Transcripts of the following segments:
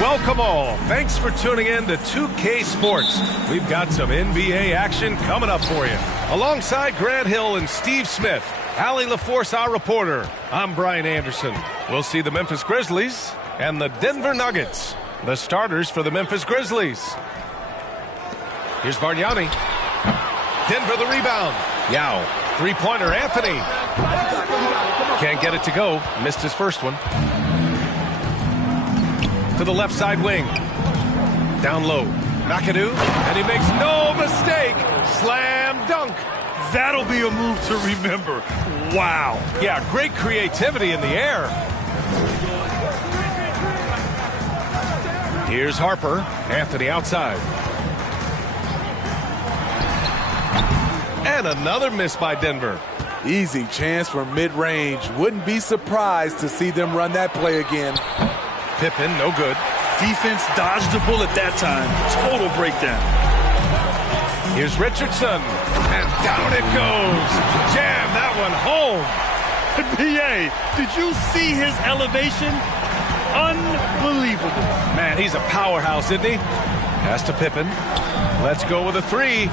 Welcome all. Thanks for tuning in to 2K Sports. We've got some NBA action coming up for you. Alongside Grant Hill and Steve Smith, Allie LaForce, our reporter, I'm Brian Anderson. We'll see the Memphis Grizzlies and the Denver Nuggets, the starters for the Memphis Grizzlies. Here's Bargnani. Denver the rebound. Yao. Three-pointer, Anthony. Can't get it to go. Missed his first one. To the left side wing. Down low. McAdoo. And he makes no mistake. Slam dunk. That'll be a move to remember. Wow. Yeah, great creativity in the air. Here's Harper. Anthony outside. And another miss by Denver. Easy chance from mid-range. Wouldn't be surprised to see them run that play again. Pippen, no good. Defense dodged the bullet that time. Total breakdown. Here's Richardson. And down it goes. Jam that one home. BA, did you see his elevation? Unbelievable. Man, he's a powerhouse, isn't he? Pass to Pippen. Let's go with a three.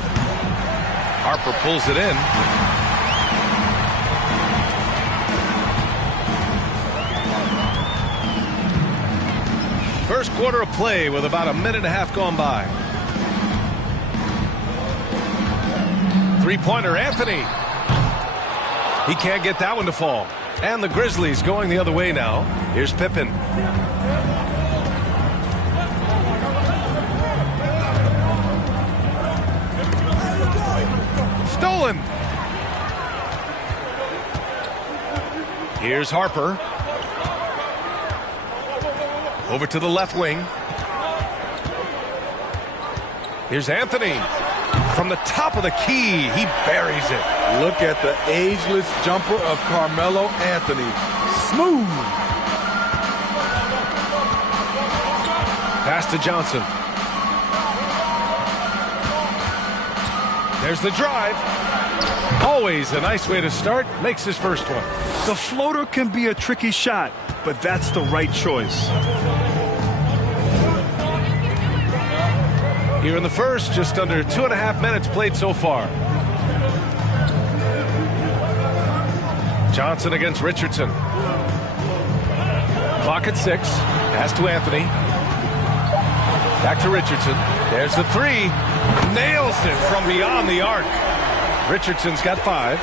Harper pulls it in. First quarter of play with about a minute and a half gone by. Three-pointer, Anthony. He can't get that one to fall. And the Grizzlies going the other way now. Here's Pippen. Stolen. Here's Harper. Over to the left wing. Here's Anthony. From the top of the key, he buries it. Look at the ageless jumper of Carmelo Anthony. Smooth. Pass to Johnson. There's the drive. Always a nice way to start. Makes his first one. The floater can be a tricky shot, but that's the right choice. Here in the first, just under 2.5 minutes played so far. Johnson against Richardson. Clock at 6. Pass to Anthony. Back to Richardson. There's the three. Nails it from beyond the arc. Richardson's got 5.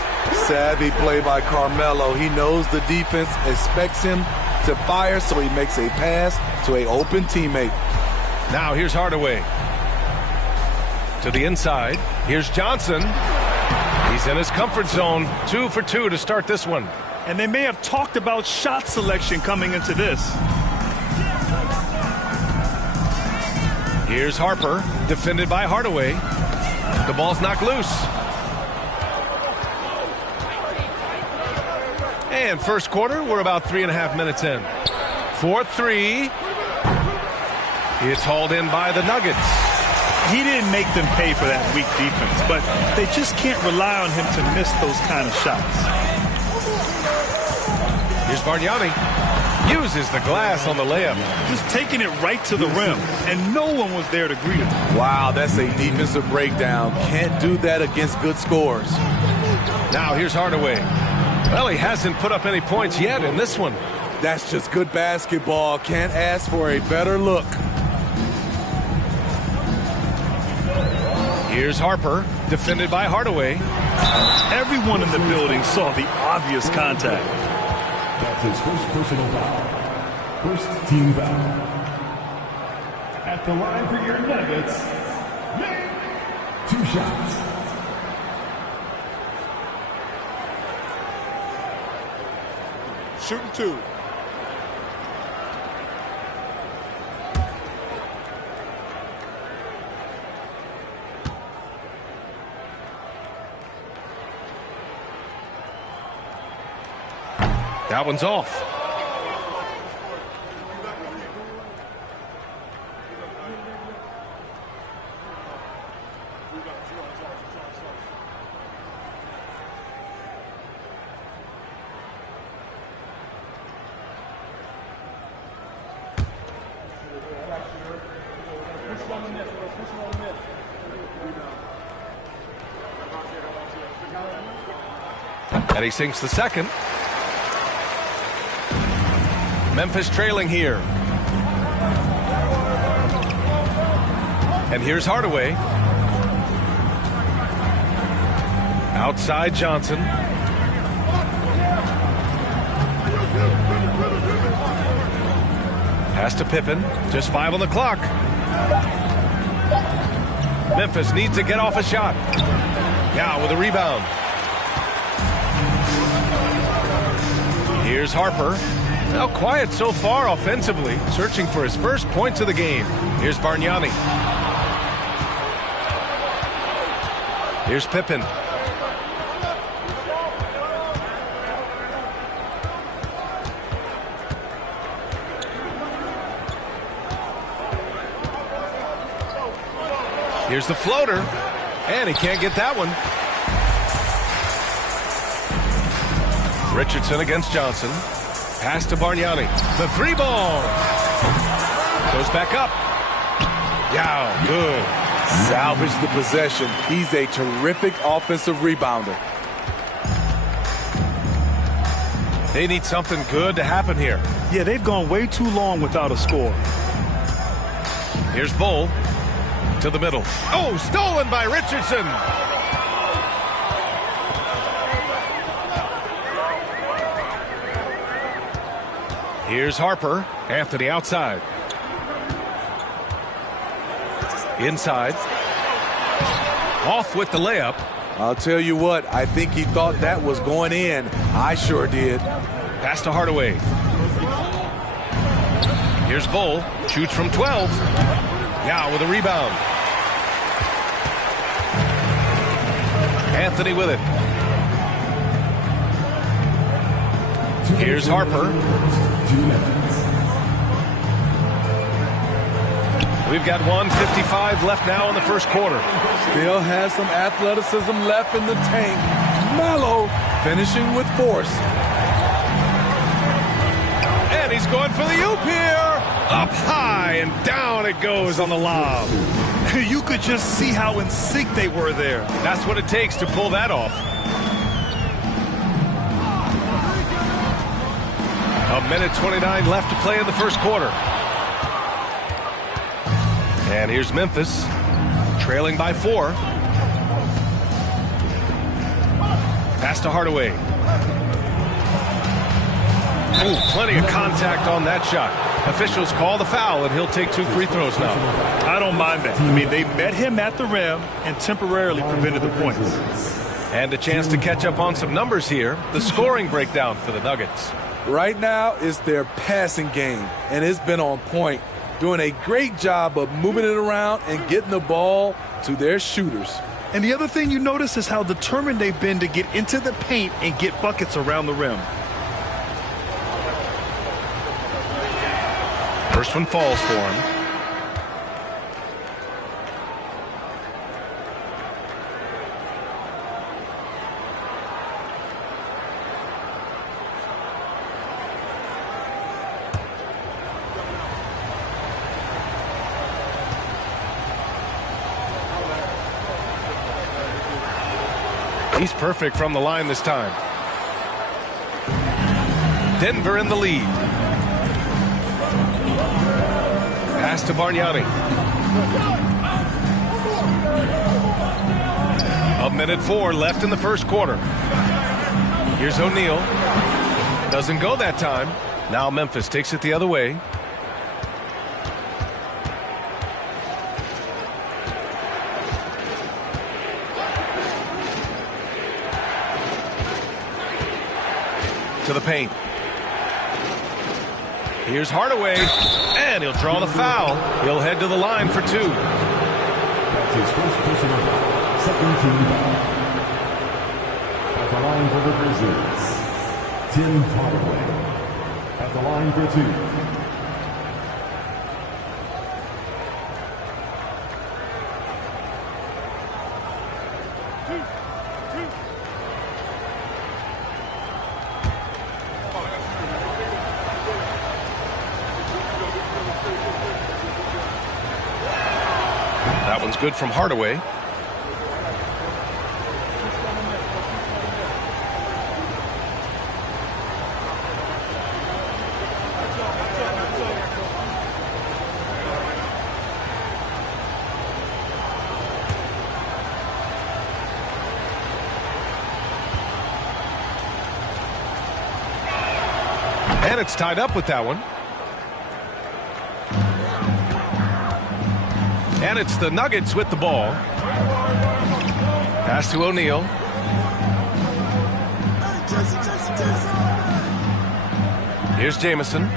Savvy play by Carmelo. He knows the defense expects him to fire, so he makes a pass to an open teammate. Now here's Hardaway. To the inside. Here's Johnson. He's in his comfort zone. 2 for 2 to start this one. And they may have talked about shot selection coming into this. Here's Harper, defended by Hardaway. The ball's knocked loose. And first quarter, we're about 3.5 minutes in. 4-3. It's hauled in by the Nuggets. He didn't make them pay for that weak defense, but they just can't rely on him to miss those kind of shots. Here's Bargnani. Uses the glass on the layup. Just taking it right to the rim, and no one was there to greet him. Wow, that's a defensive breakdown. Can't do that against good scores. Now here's Hardaway. Well, he hasn't put up any points yet in this one. That's just good basketball. Can't ask for a better look. Here's Harper, defended by Hardaway. Everyone in the building saw the obvious contact. That's his first personal foul. First team foul. At the line for your Nuggets, make 2 shots. Shooting 2. That one's off. And he sinks the second. Memphis trailing here. And here's Hardaway. Outside Johnson. Pass to Pippen. Just 5 on the clock. Memphis needs to get off a shot. Now with a rebound. Here's Harper. Now quiet so far offensively, searching for his first points of the game. Here's Bargnani. Here's Pippen. Here's the floater, and he can't get that one. Richardson against Johnson. Pass to Bargnani. The 3 ball. Goes back up. Yeah, good. Salvage the possession. He's a terrific offensive rebounder. They need something good to happen here. Yeah, they've gone way too long without a score. Here's Bull to the middle. Oh, stolen by Richardson. Here's Harper. Anthony outside. Inside. Off with the layup. I'll tell you what, I think he thought that was going in. I sure did. Pass to Hardaway. Here's Bull. Shoots from 12. Now with a rebound. Anthony with it. Here's Harper. We've got 1:55 left now in the first quarter. Still has some athleticism left in the tank. Melo finishing with force. And he's going for the oop here. Up high and down it goes on the lob. You could just see how in sync they were there. That's what it takes to pull that off. A minute 29 left to play in the first quarter. And here's Memphis, trailing by 4. Pass to Hardaway. Ooh, plenty of contact on that shot. Officials call the foul, and he'll take 2 free throws now. I don't mind that. I mean, they met him at the rim and temporarily prevented the points. And a chance to catch up on some numbers here. The scoring breakdown for the Nuggets. Right now, it's their passing game, and it's been on point. Doing a great job of moving it around and getting the ball to their shooters. And the other thing you notice is how determined they've been to get into the paint and get buckets around the rim. First one falls for him. He's perfect from the line this time. Denver in the lead. Pass to Bargnani. 1:04 left in the first quarter. Here's O'Neal. Doesn't go that time. Now Memphis takes it the other way. To the paint. Here's Hardaway, and he'll draw the foul. He'll head to the line for 2. That's his first personal foul. Second team foul. At the line for the Grizzlies, Tim Hardaway. At the line for 2. That one's good from Hardaway. And it's tied up with that one. And it's the Nuggets with the ball. Pass to O'Neal. Here's Jamison.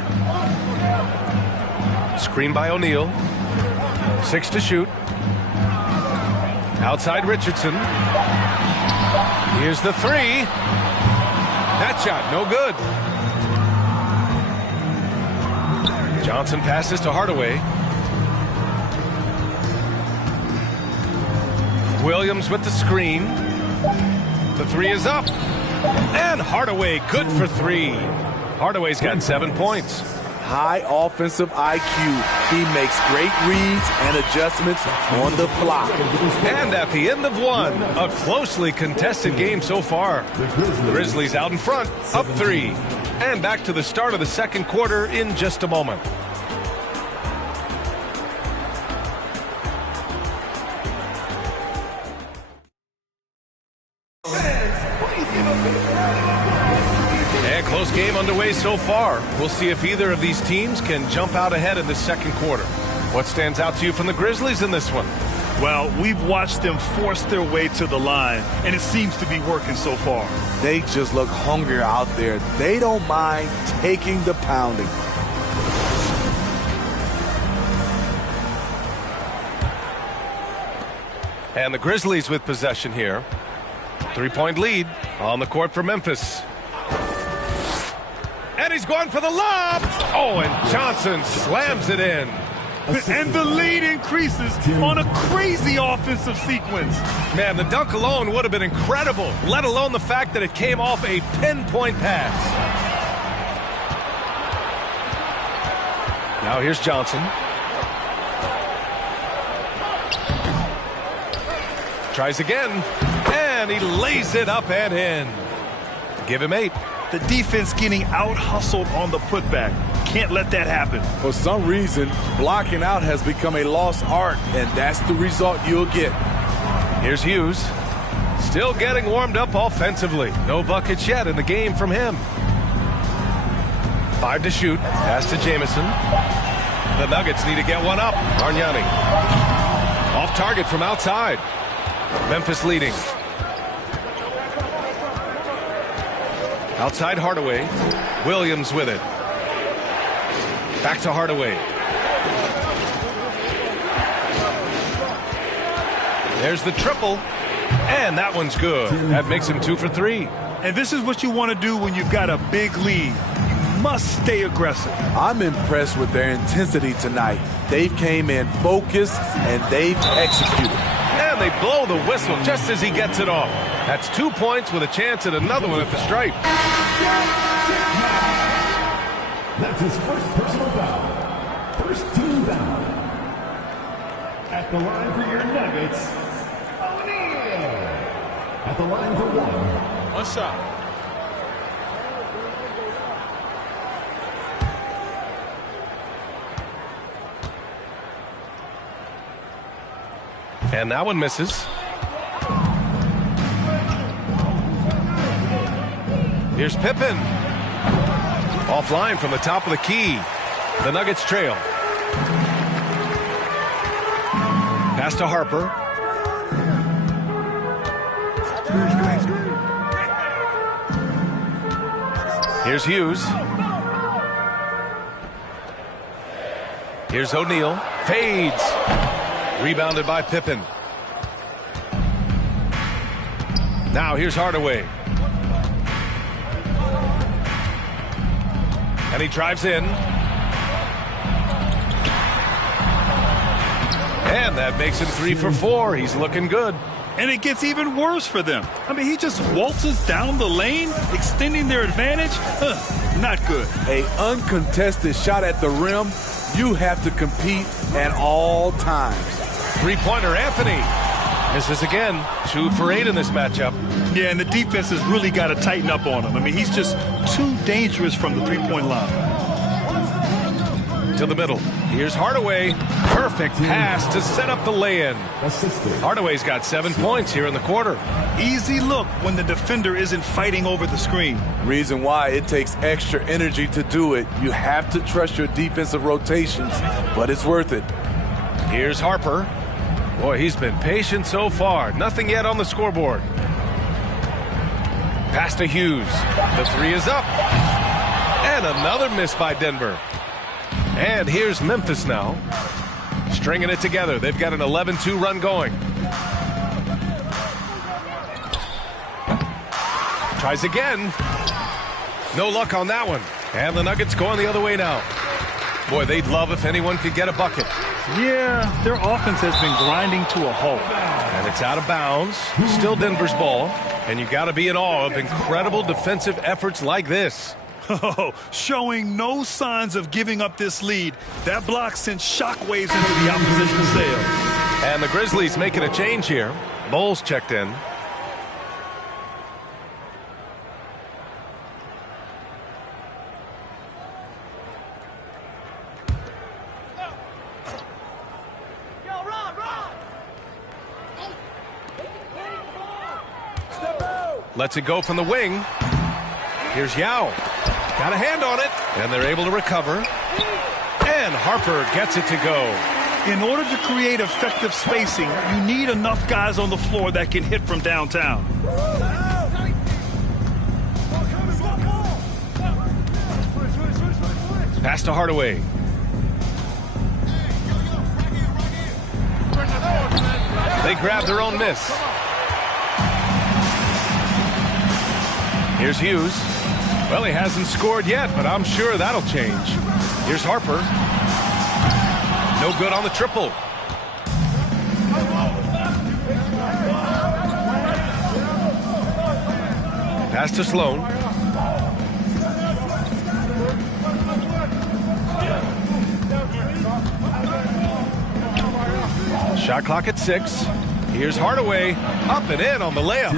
Screen by O'Neal. 6 to shoot. Outside Richardson. Here's the 3. That shot, no good. Johnson passes to Hardaway. Williams with the screen. The 3 is up. And Hardaway good for 3. Hardaway's got 7 points. High offensive IQ. He makes great reads and adjustments on the fly. And at the end of 1, a closely contested game so far. Grizzlies out in front, up 3. And back to the start of the second quarter in just a moment. And close game underway so far. We'll see if either of these teams can jump out ahead in the second quarter. What stands out to you from the Grizzlies in this one? Well, we've watched them force their way to the line, and it seems to be working so far. They just look hungrier out there. They don't mind taking the pounding. And the Grizzlies with possession here. 3-point lead on the court for Memphis. And he's going for the lob. Oh, and Johnson slams it in. And the lead increases on a crazy offensive sequence. Man, the dunk alone would have been incredible, let alone the fact that it came off a pinpoint pass. Now here's Johnson. Tries again, and he lays it up and in. Give him 8. The defense getting out-hustled on the putback. Can't let that happen. For some reason, blocking out has become a lost art, and that's the result you'll get. Here's Hughes. Still getting warmed up offensively. No buckets yet in the game from him. 5 to shoot. Pass to Jamison. The Nuggets need to get one up. Argnani. Off target from outside. Memphis leading. Outside Hardaway. Williams with it. Back to Hardaway. There's the triple. And that one's good. That makes him 2 for 3. And this is what you want to do when you've got a big lead. You must stay aggressive. I'm impressed with their intensity tonight. They came in focused, and they've executed. And they blow the whistle just as he gets it off. That's 2 points with a chance at another one at the stripe. That's his first personal foul. First team foul. At the line for your Nuggets, O'Neal. At the line for 1. One shot. And that one misses. Here's Pippen. Offline from the top of the key. The Nuggets trail. Pass to Harper. Here's Hughes. Here's O'Neal. Fades. Rebounded by Pippen. Now here's Hardaway. And he drives in. And that makes him 3 for 4. He's looking good. And it gets even worse for them. I mean, he just waltzes down the lane, extending their advantage. Not good. An uncontested shot at the rim. You have to compete at all times. Three-pointer, Anthony. Misses again. 2 for 8 in this matchup. Yeah, and the defense has really got to tighten up on him. I mean, he's just too dangerous from the three-point line. To the middle. Here's Hardaway. Perfect pass to set up the lay-in. Hardaway's got 7 points here in the quarter. Easy look when the defender isn't fighting over the screen. Reason why it takes extra energy to do it. You have to trust your defensive rotations, but it's worth it. Here's Harper. Boy, he's been patient so far. Nothing yet on the scoreboard. Pass to Hughes. The 3 is up. And another miss by Denver. And here's Memphis now. Stringing it together. They've got an 11-2 run going. Tries again. No luck on that one. And the Nuggets going the other way now. Boy, they'd love if anyone could get a bucket. Yeah, their offense has been grinding to a halt. And it's out of bounds. Still Denver's ball. And you got to be in awe of incredible defensive efforts like this. Oh, showing no signs of giving up this lead. That block sent shockwaves into the opposition sail. And the Grizzlies making a change here. Bowles checked in. Lets it go from the wing. Here's Yao. Got a hand on it, and they're able to recover. And Harper gets it to go. In order to create effective spacing, you need enough guys on the floor that can hit from downtown. Pass to Hardaway. They grab their own miss. Here's Hughes. Well, he hasn't scored yet, but I'm sure that'll change. Here's Harper. No good on the triple. Pass to Sloan. Shot clock at 6. Here's Hardaway, up and in on the layup.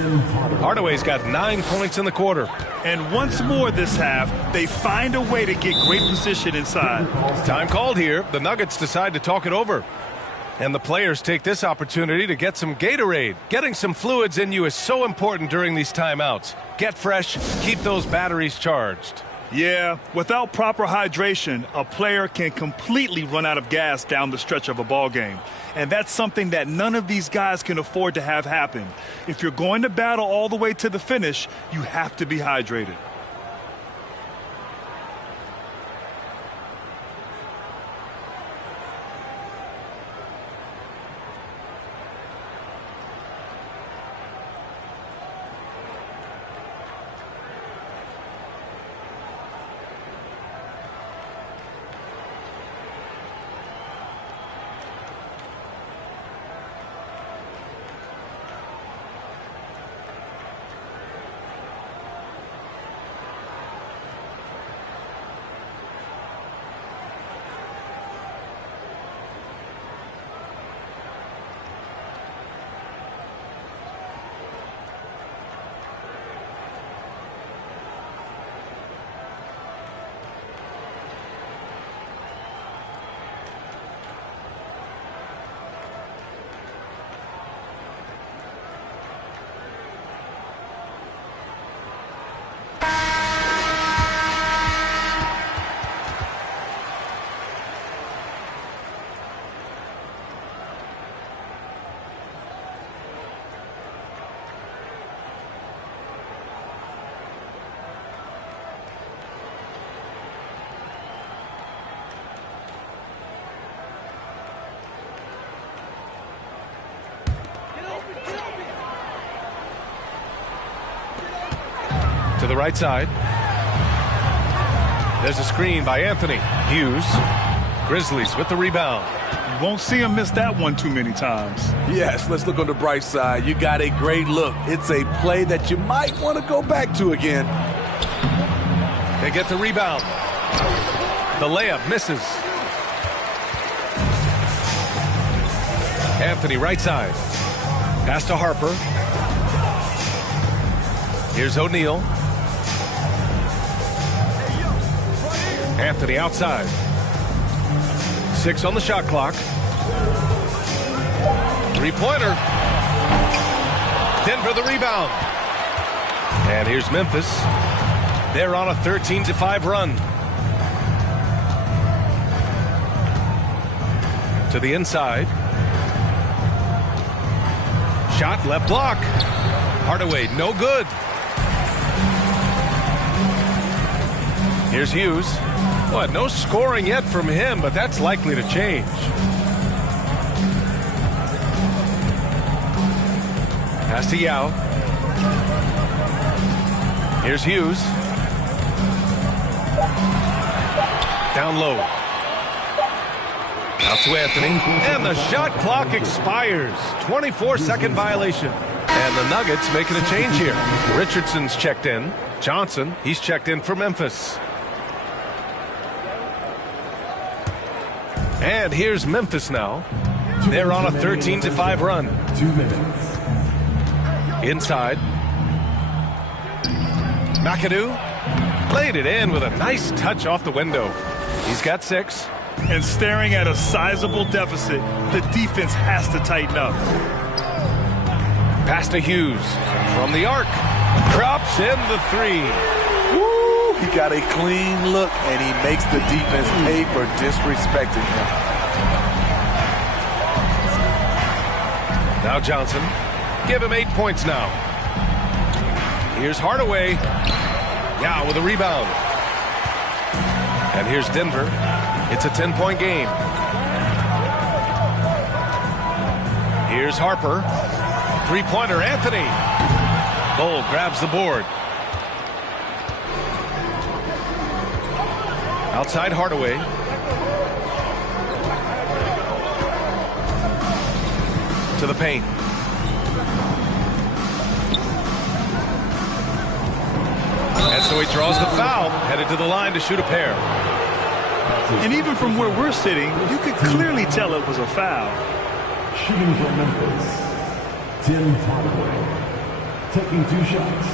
Hardaway's got 9 points in the quarter. And once more this half, they find a way to get great position inside. Time called here. The Nuggets decide to talk it over. And the players take this opportunity to get some Gatorade. Getting some fluids in you is so important during these timeouts. Get fresh, keep those batteries charged. Yeah, without proper hydration, a player can completely run out of gas down the stretch of a ball game. And that's something that none of these guys can afford to have happen. If you're going to battle all the way to the finish, you have to be hydrated. right side. There's a screen by Anthony. Hughes. Grizzlies with the rebound. You won't see him miss that one too many times. Yes, let's look on the bright side. You got a great look. It's a play that you might want to go back to again. They get the rebound. The layup misses. Anthony right side. Pass to Harper. Here's O'Neal. Anthony outside. 6 on the shot clock. Three-pointer. Denver the rebound. And here's Memphis. They're on a 13-5 run. To the inside. Shot left block. Hardaway no good. Here's Hughes. Well, no scoring yet from him, but that's likely to change. Pass to Yao. Here's Hughes. Down low. Out to Anthony. And the shot clock expires. 24-second violation. And the Nuggets making a change here. Richardson's checked in. Johnson, he's checked in for Memphis. And here's Memphis now. They're on a 13-5 run. 2 minutes. Inside. McAdoo played it in with a nice touch off the window. He's got 6. And staring at a sizable deficit, the defense has to tighten up. Pass to Hughes from the arc. Drops in the 3. Woo! He got a clean look, and he makes the defense pay for disrespecting him. Now Johnson. Give him 8 points now. Here's Hardaway. Yao with a rebound. And here's Denver. It's a 10-point game. Here's Harper. Three-pointer, Anthony. Bull grabs the board. Outside Hardaway. To the paint. And so he draws the foul, headed to the line to shoot a pair. And even from where we're sitting, you could clearly tell it was a foul. Shooting for Memphis. Tim Hardaway. Taking 2 shots.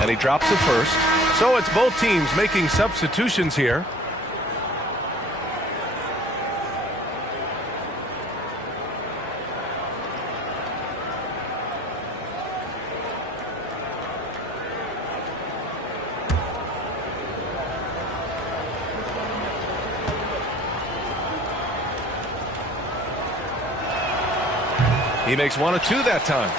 And he drops it first. So it's both teams making substitutions here. He makes 1 of 2 that time.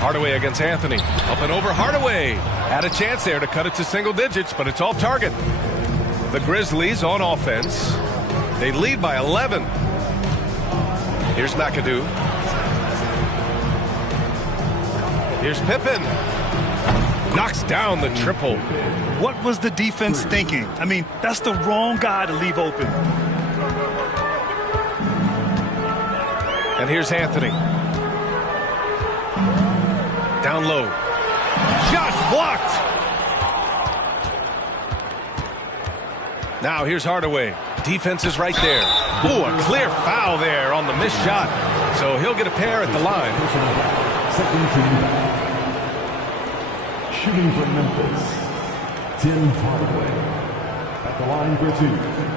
Hardaway against Anthony. Up and over Hardaway. Had a chance there to cut it to single digits, but it's off target. The Grizzlies on offense. They lead by 11. Here's McAdoo. Here's Pippen. Knocks down the triple. What was the defense thinking? I mean, that's the wrong guy to leave open. And here's Anthony. Down low. Shots blocked. Now here's Hardaway. Defense is right there. Ooh, a clear foul there on the missed shot. So he'll get a pair at the line. Second team foul. Shooting for Memphis. Tim Hardaway. At the line for 2.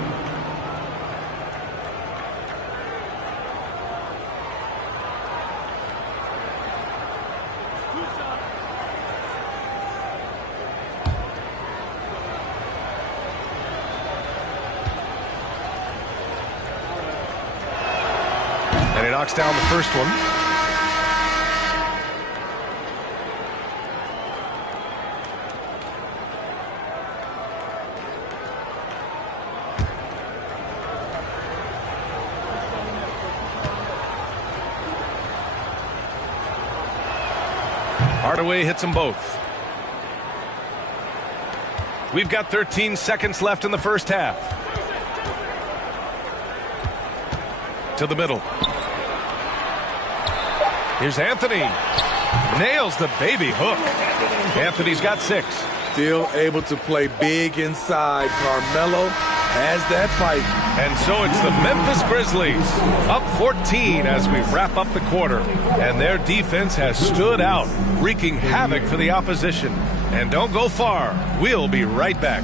And he knocks down the first one. Hardaway hits them both. We've got 13 seconds left in the first half. To the middle. Here's Anthony. Nails the baby hook. Anthony's got 6. Still able to play big inside. Carmelo has that fight. And so it's the Memphis Grizzlies up 14 as we wrap up the quarter. And their defense has stood out, wreaking havoc for the opposition. And don't go far. We'll be right back.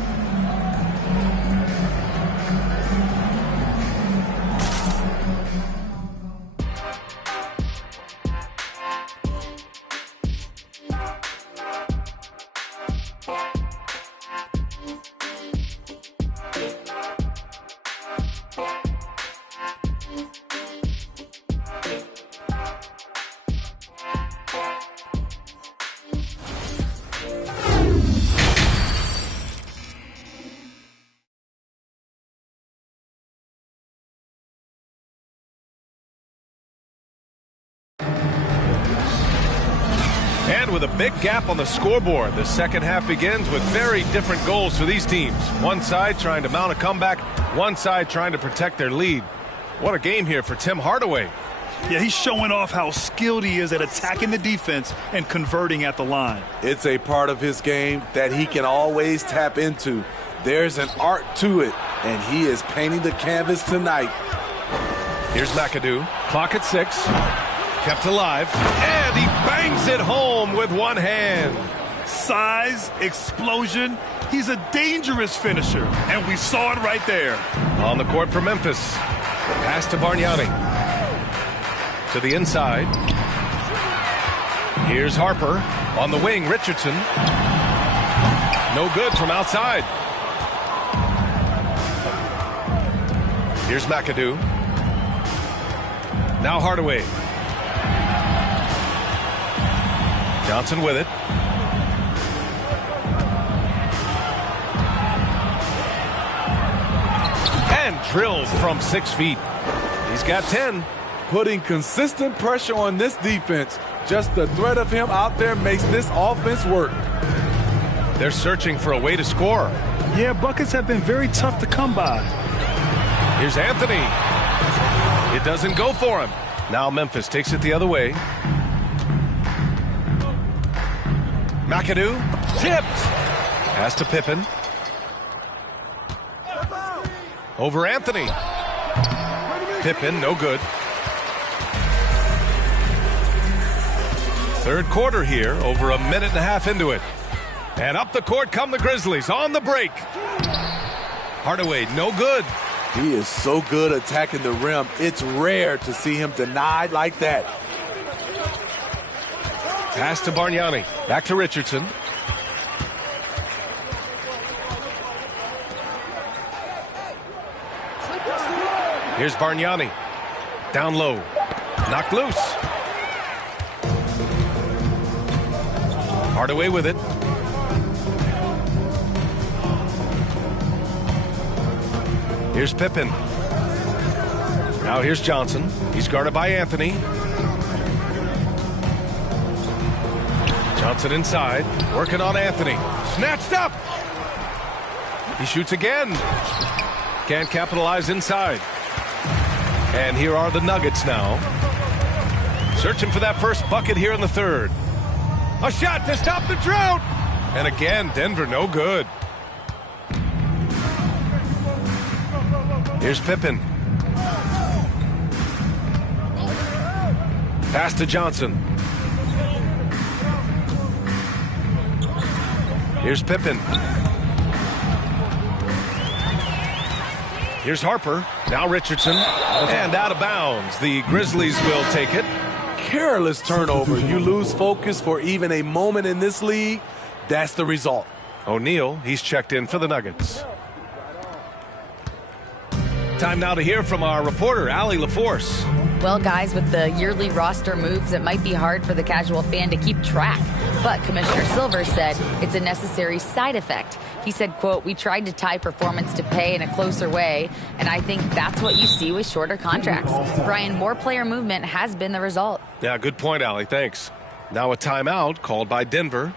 And with a big gap on the scoreboard, the second half begins with very different goals for these teams. One side trying to mount a comeback, one side trying to protect their lead. What a game here for Tim Hardaway. Yeah, he's showing off how skilled he is at attacking the defense and converting at the line. It's a part of his game that he can always tap into. There's an art to it, and he is painting the canvas tonight. Here's McAdoo. Clock at 6. Kept alive. And he bangs it home with one hand. Size, explosion. He's a dangerous finisher, and we saw it right there. On the court for Memphis. Pass to Bargnani. To the inside. Here's Harper. On the wing, Richardson. No good from outside. Here's McAdoo. Now Hardaway. Johnson with it. And drilled from 6 feet. He's got 10. Putting consistent pressure on this defense. Just the threat of him out there makes this offense work. They're searching for a way to score. Yeah, buckets have been very tough to come by. Here's Anthony. It doesn't go for him. Now Memphis takes it the other way. McAdoo, tipped. Pass to Pippen. Over Anthony. Pippen, no good. Third quarter here, over a minute and a half into it. And up the court come the Grizzlies on the break. Hardaway, no good. He is so good attacking the rim. It's rare to see him denied like that. Pass to Bargnani. Back to Richardson. Here's Bargnani. Down low. Knocked loose. Hardaway with it. Here's Pippen. Now here's Johnson. He's guarded by Anthony. Johnson inside, working on Anthony. Snatched up. He shoots again. Can't capitalize inside. And here are the Nuggets now. Searching for that first bucket here in the third. A shot to stop the drought. And again, Denver no good. Here's Pippen. Pass to Johnson. Here's Pippen. Here's Harper. Now Richardson. And out of bounds. The Grizzlies will take it. Careless turnover. You lose focus for even a moment in this league. That's the result. O'Neal, he's checked in for the Nuggets. Time now to hear from our reporter, Allie LaForce. Well, guys, with the yearly roster moves, it might be hard for the casual fan to keep track. But Commissioner Silver said it's a necessary side effect. He said, quote, "We tried to tie performance to pay in a closer way, and I think that's what you see with shorter contracts." Brian, more player movement has been the result. Yeah, good point, Allie. Thanks. Now a timeout called by Denver.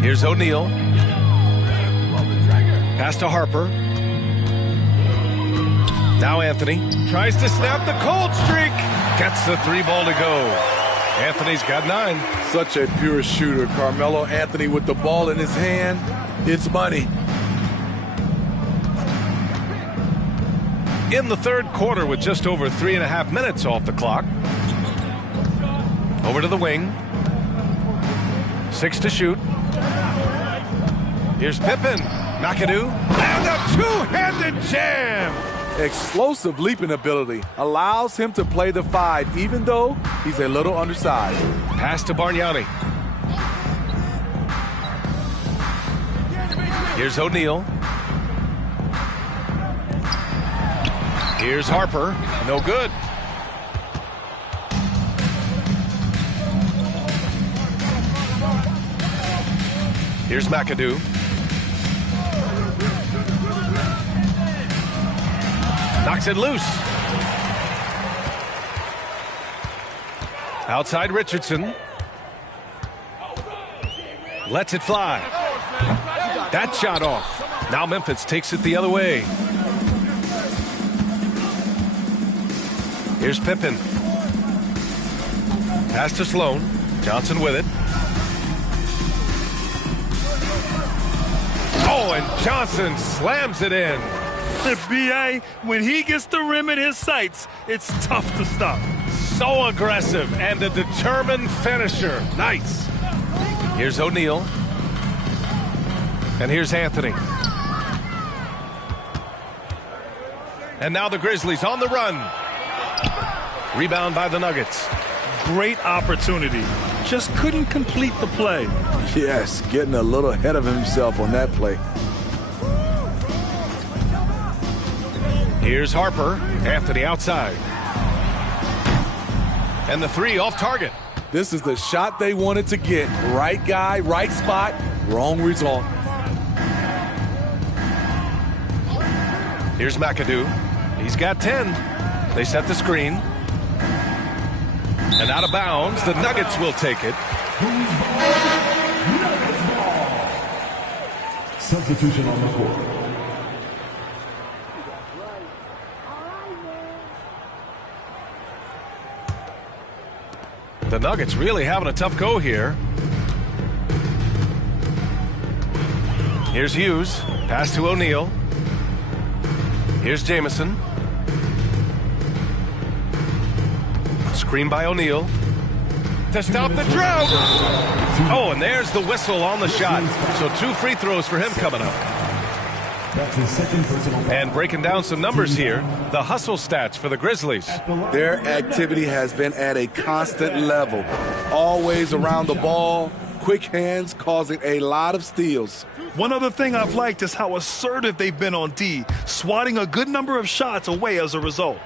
Here's O'Neal. Pass to Harper. Now Anthony tries to snap the cold streak. Gets the 3-ball to go. Anthony's got 9. Such a pure shooter. Carmelo Anthony with the ball in his hand. It's money. In the third quarter with just over 3.5 minutes off the clock. Over to the wing. 6 to shoot. Here's Pippen. McAdoo. And a two-handed jam. Explosive leaping ability allows him to play the 5 even though he's a little undersized. Pass to Bargnani. Here's O'Neal. Here's Harper. No good. Here's McAdoo. Knocks it loose. Outside Richardson. Lets it fly. That shot off. Now Memphis takes it the other way. Here's Pippen. Pass to Sloan. Johnson with it. Oh, and Johnson slams it in. B.A., when he gets the rim in his sights, it's tough to stop. So aggressive and a determined finisher. Nice. Here's O'Neal. And here's Anthony. And now the Grizzlies on the run. Rebound by the Nuggets. Great opportunity. Just couldn't complete the play. Yes, getting a little ahead of himself on that play. Here's Harper. Anthony outside. And the 3 off target. This is the shot they wanted to get. Right guy, right spot, wrong result. Here's McAdoo. He's got 10. They set the screen. And out of bounds, the Nuggets will take it. Substitution on the court. The Nuggets really having a tough go here. Here's Hughes. Pass to O'Neal. Here's Jamison. Screen by O'Neal. To stop the drought. Oh, and there's the whistle on the shot. So 2 free throws for him coming up. That's his second personal foul. And breaking down some numbers here, the hustle stats for the Grizzlies. Their activity has been at a constant level. Always around the ball, quick hands causing a lot of steals. One other thing I've liked is how assertive they've been on D, swatting a good number of shots away as a result.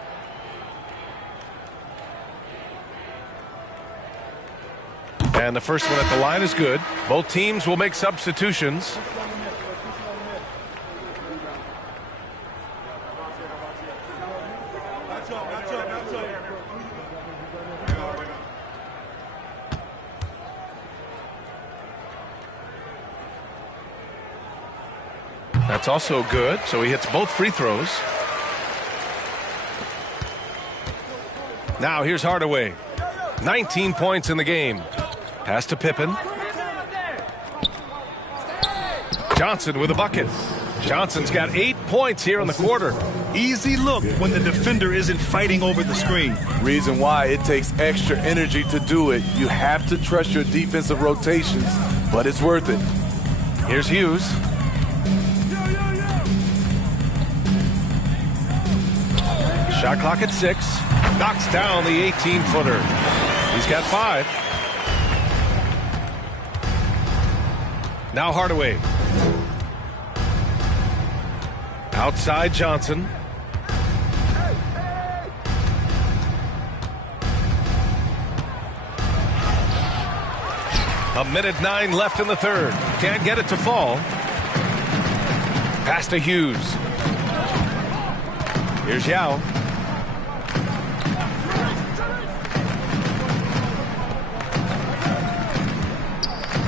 And the first one at the line is good. Both teams will make substitutions. That's also good, so he hits both free throws. Now here's Hardaway. 19 points in the game. Pass to Pippen. Johnson with a bucket. Johnson's got 8 points here in the quarter. Easy look when the defender isn't fighting over the screen. Reason why it takes extra energy to do it. You have to trust your defensive rotations, but it's worth it. Here's Hughes. Shot clock at 6. Knocks down the 18-footer. He's got 5. Now Hardaway. Outside Johnson. A minute 9 left in the third. Can't get it to fall. Pass to Hughes. Here's Yao.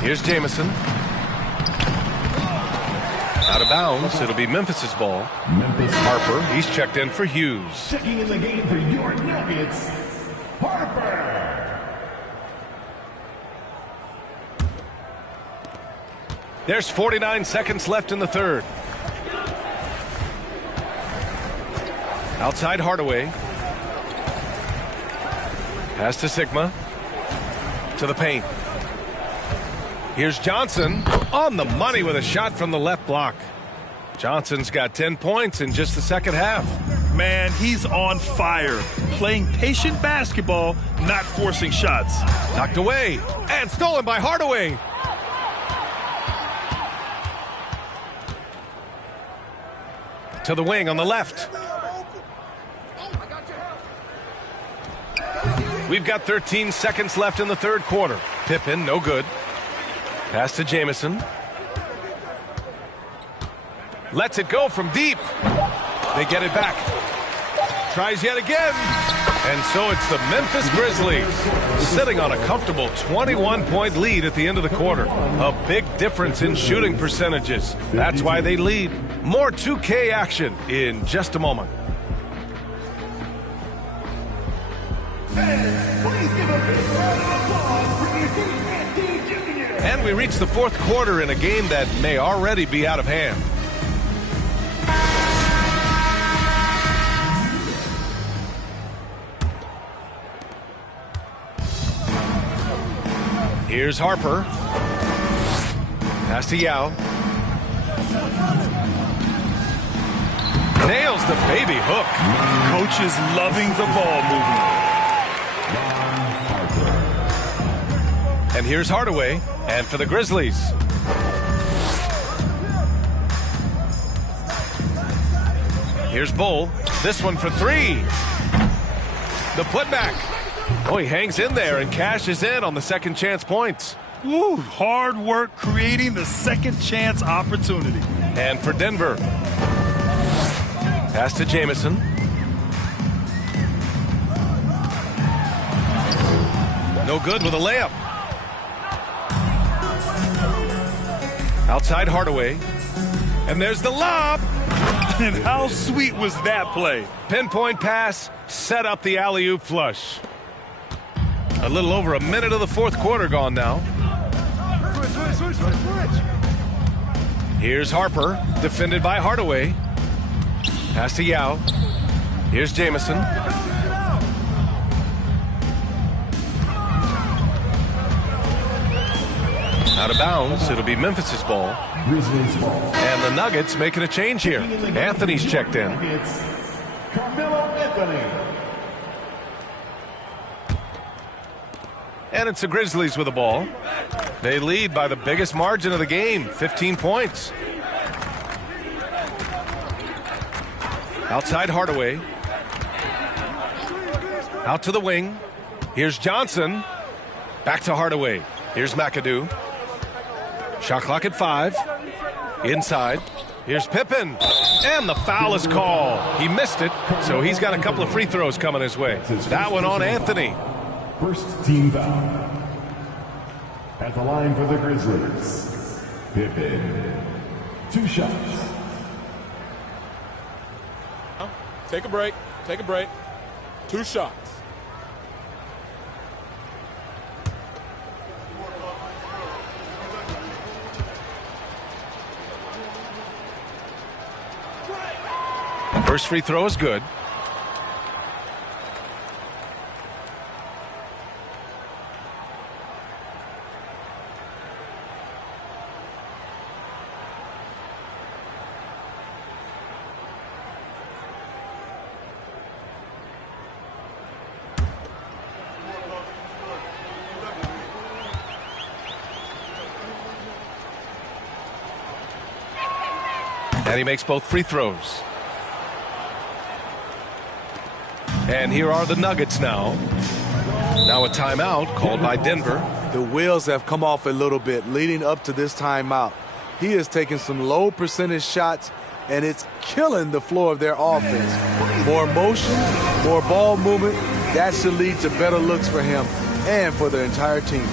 Here's Jamison. Out of bounds. It'll be Memphis's ball. Memphis. Harper. He's checked in for Hughes. Checking in the game for your Nuggets, Harper. There's 49 seconds left in the third. Outside Hardaway. Pass to Sigma. To the paint. Here's Johnson on the money with a shot from the left block. Johnson's got 10 points in just the second half. Man, he's on fire. Playing patient basketball, not forcing shots. Knocked away and stolen by Hardaway. To the wing on the left. We've got 13 seconds left in the third quarter. Pippen, no good. Pass to Jamison. Lets it go from deep. They get it back. Tries yet again. And so it's the Memphis Grizzlies sitting on a comfortable 21-point lead at the end of the quarter. A big difference in shooting percentages. That's why they lead. More 2K action in just a moment. And we reach the fourth quarter in a game that may already be out of hand. Here's Harper. Pass to Yao. Nails the baby hook. Coach is loving the ball movement. And here's Hardaway. And for the Grizzlies. Here's Bull. This one for 3. The putback. Oh, he hangs in there and cashes in on the second chance points. Woo, hard work creating the second chance opportunity. And for Denver. Pass to Jamison. No good with a layup. Outside Hardaway. And there's the lob. And how sweet was that play? Pinpoint pass, set up the alley-oop flush. A little over a minute of the fourth quarter gone now. Here's Harper, defended by Hardaway. Pass to Yao. Here's Jamison. Out of bounds. It'll be Memphis's ball. Grizzlies ball. And the Nuggets making a change here. Anthony's checked in. It's Carmelo Anthony. And it's the Grizzlies with the ball. They lead by the biggest margin of the game, 15 points. Outside Hardaway. Out to the wing. Here's Johnson. Back to Hardaway. Here's McAdoo. Shot clock at 5. Inside. Here's Pippen. And the foul is called. He missed it, so he's got a couple of free throws coming his way. That one on Anthony. First team foul. At the line for the Grizzlies, Pippen. 2 shots. Take a break. Take a break. 2 shots. First free throw is good. And he makes both free throws. And here are the Nuggets now. Now a timeout called by Denver. The wheels have come off a little bit leading up to this timeout. He is taking some low percentage shots, and it's killing the floor of their offense. More motion, more ball movement, that should lead to better looks for him and for the entire team.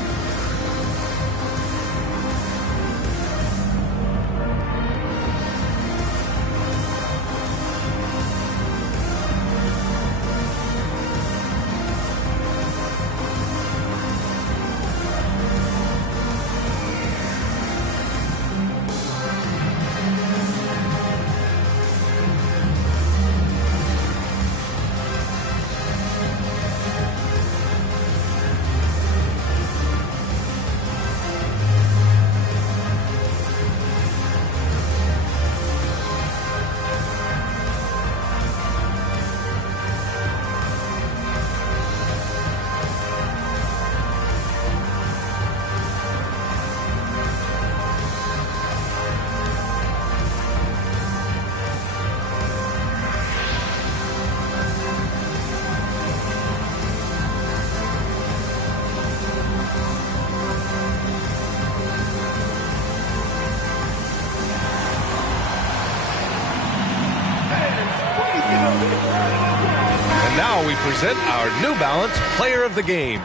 Now we present our New Balance Player of the Game.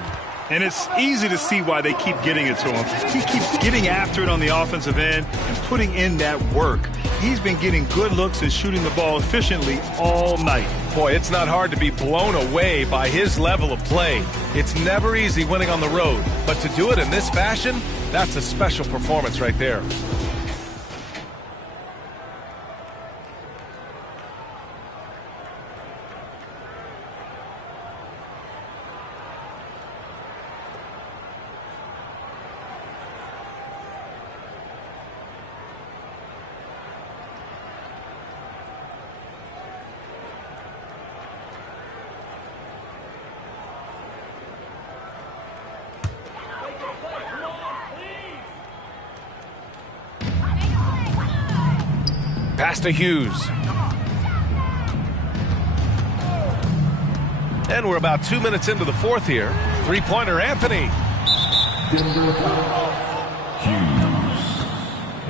And it's easy to see why they keep getting it to him. He keeps getting after it on the offensive end and putting in that work. He's been getting good looks and shooting the ball efficiently all night. Boy, it's not hard to be blown away by his level of play. It's never easy winning on the road, but to do it in this fashion, that's a special performance right there. Pass to Hughes. And we're about 2 minutes into the fourth here. Three-pointer, Anthony.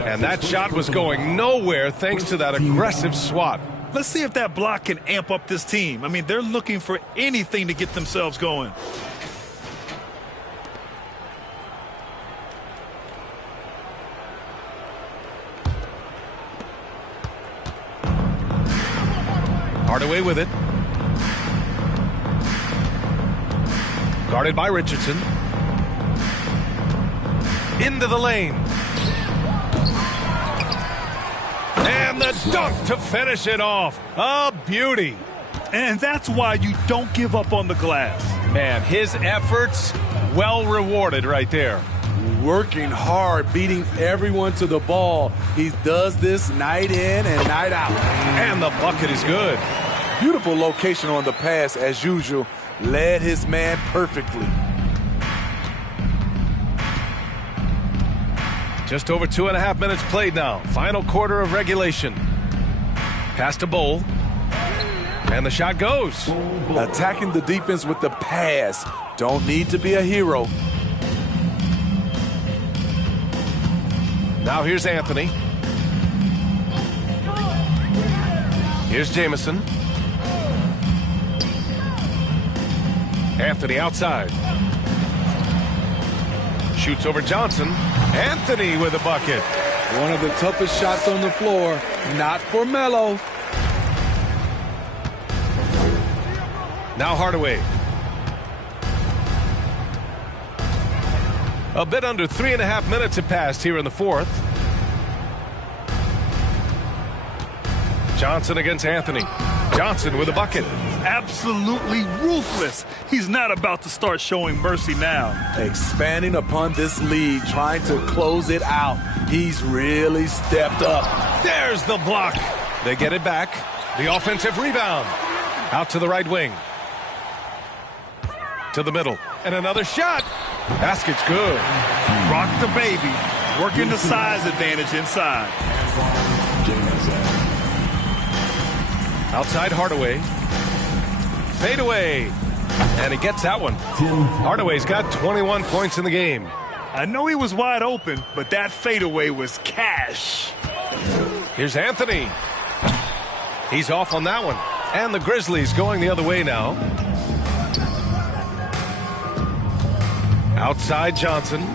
And that shot was going nowhere thanks to that aggressive swat. Let's see if that block can amp up this team. I mean, they're looking for anything to get themselves going. Hardaway with it. Guarded by Richardson. Into the lane. And the dunk to finish it off. A beauty. And that's why you don't give up on the glass. Man, his efforts well rewarded right there. working hard, beating everyone to the ball. He does this night in and night out. And the bucket is good. Beautiful location on the pass as usual. Led his man perfectly. Just over 2.5 minutes played now. Final quarter of regulation. Pass to Bowl. And the shot goes. Attacking the defense with the pass. Don't need to be a hero. Now here's Anthony. Here's Jamison. Anthony outside. Shoots over Johnson. Anthony with a bucket. One of the toughest shots on the floor. Not for Melo. Now Hardaway. A bit under 3.5 minutes have passed here in the fourth. Johnson against Anthony. Johnson with a bucket. Absolutely ruthless. He's not about to start showing mercy now. Expanding upon this lead, trying to close it out. He's really stepped up. There's the block. They get it back. The offensive rebound. Out to the right wing. To the middle. And another shot. Basket's good. Rock the baby. Working the size advantage inside. Outside Hardaway. Fade away. And he gets that one. Hardaway's got 21 points in the game. I know he was wide open, but that fadeaway was cash. Here's Anthony. He's off on that one. And the Grizzlies going the other way now. Outside Johnson.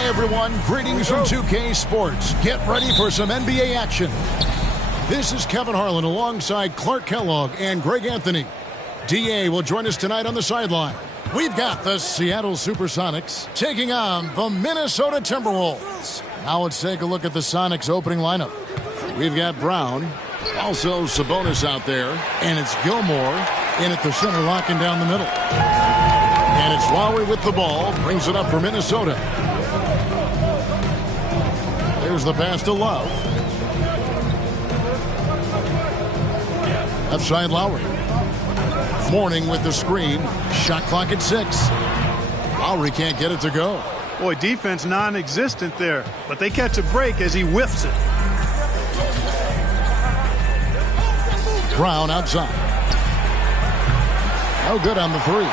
Hi, everyone. Greetings from 2K Sports. Get ready for some NBA action. This is Kevin Harlan alongside Clark Kellogg and Greg Anthony. DA will join us tonight on the sideline. We've got the Seattle Supersonics taking on the Minnesota Timberwolves. Now let's take a look at the Sonics opening lineup. We've got Brown, also Sabonis out there, and it's Gilmore in at the center, locking down the middle. And it's Lowry with the ball, brings it up for Minnesota. There's the pass to Love. Left side Lowry. Mourning with the screen. Shot clock at 6. Lowry can't get it to go. Boy, defense non-existent there, but they catch a break as he whiffs it. Brown outside. No good on the three.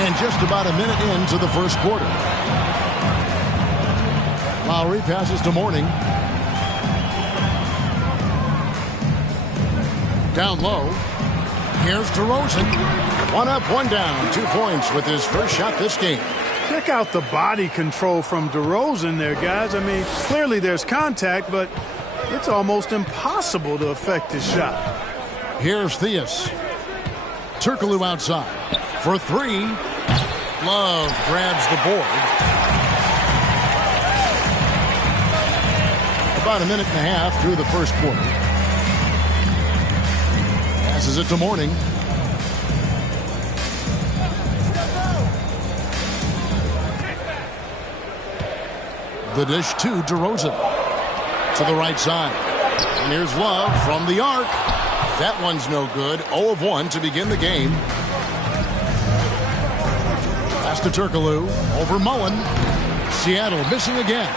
And just about a minute into the first quarter. Lowry passes to Mourning. Down low. Here's DeRozan. One up, one down. 2 points with his first shot this game. Check out the body control from DeRozan there, guys. I mean, clearly there's contact, but it's almost impossible to affect his shot. Here's Theus. Turkoglu outside for 3. Love grabs the board. About a minute and a half through the first quarter. Passes it to Mourning. The dish to DeRozan. To the right side. And here's Love from the arc. That one's no good. 0 of 1 to begin the game. Pass to Turkoglu. Over Mullen. Seattle missing again.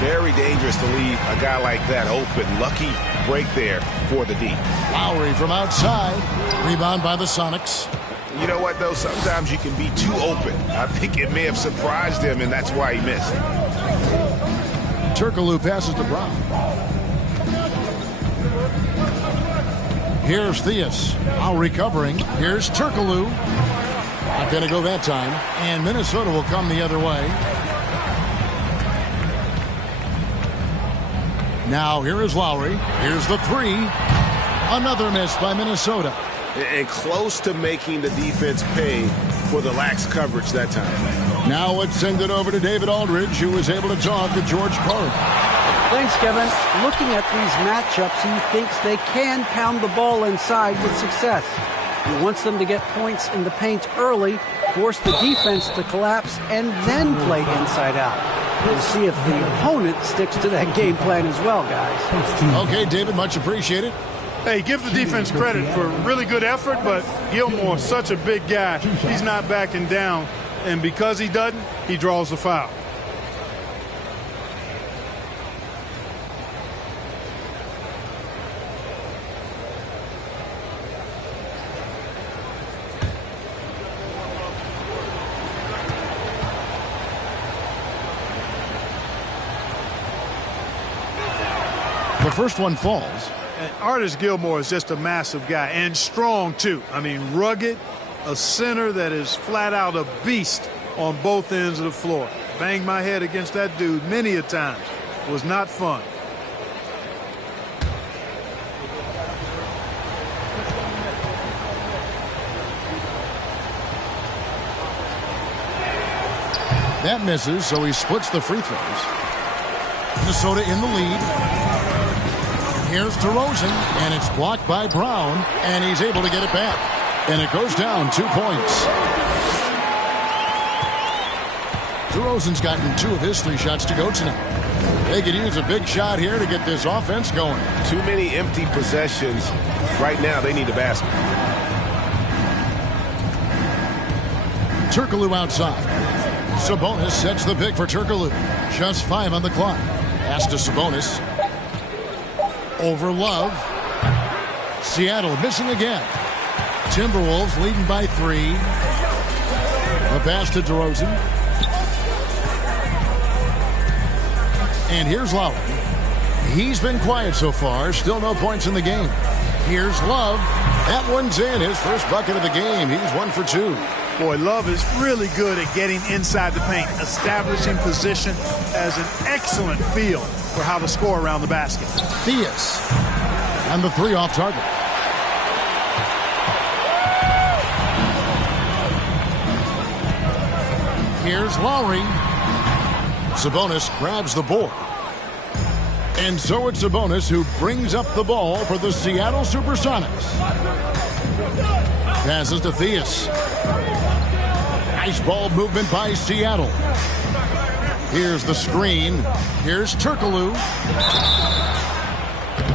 Very dangerous to leave a guy like that open. Lucky break there for the D. Lowry from outside. Rebound by the Sonics. You know what, though? Sometimes you can be too open. I think it may have surprised him, and that's why he missed. Turkoglu passes to Brown. Here's Theus. Now recovering. Here's Turkoglu. Not going to go that time. And Minnesota will come the other way. Now here is Lowry. Here's the 3. Another miss by Minnesota. And close to making the defense pay for the lax coverage that time. Now let's send it over to David Aldridge, who was able to talk to George Carlin. Thanks, Kevin. Looking at these matchups, he thinks they can pound the ball inside with success. He wants them to get points in the paint early, force the defense to collapse, and then play inside out. We'll see if the opponent sticks to that game plan as well, guys. Okay, David, much appreciated. Hey, give the defense credit for really good effort, but Gilmore's such a big guy. He's not backing down, and because he doesn't, he draws the foul. The first one falls. And Artis Gilmore is just a massive guy and strong, too. I mean, rugged, a center that is flat out a beast on both ends of the floor. Banged my head against that dude many a time. Was not fun. That misses, so he splits the free throws. Minnesota in the lead. Here's DeRozan, and it's blocked by Brown, and he's able to get it back. And it goes down 2 points. DeRozan's gotten 2 of his 3 shots to go tonight. They could use a big shot here to get this offense going. Too many empty possessions. Right now, they need a basket. Turkoglu outside. Sabonis sets the pick for Turkoglu. Just 5 on the clock. Pass to Sabonis. Over Love. Seattle missing again. Timberwolves leading by 3. The pass to DeRozan. And here's Lowry. He's been quiet so far. Still no points in the game. Here's Love. That one's in. His first bucket of the game. He's 1 for 2. Boy, Love is really good at getting inside the paint, establishing position, has an excellent feel for how to score around the basket. Theus. And the 3 off target. Here's Lowry. Sabonis grabs the board. And so it's Sabonis who brings up the ball for the Seattle Supersonics. Passes to Theus. Nice ball movement by Seattle. Here's the screen. Here's Turkoglu.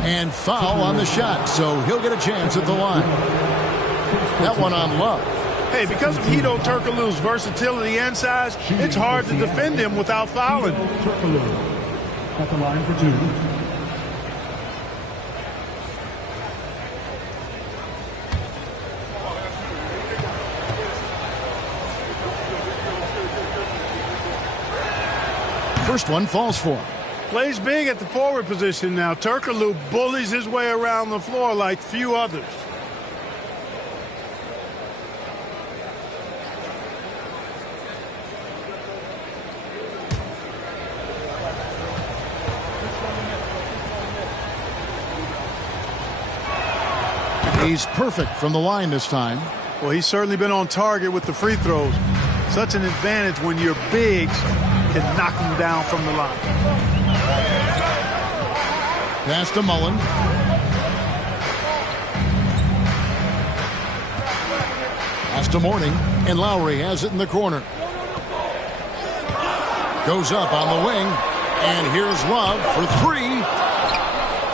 And foul on the shot, so he'll get a chance at the line. That one on Love. Hey, because of Hedo Turkoglu's versatility and size, it's hard to defend him without fouling. At the line for 2. First one falls for him. Plays big at the forward position now. Turkoglu bullies his way around the floor like few others. He's perfect from the line this time. Well, he's certainly been on target with the free throws. Such an advantage when your bigs can knock them down from the line. Pass to Mullen. Pass to Mourning, and Lowry has it in the corner. Goes up on the wing, and here's Love for three.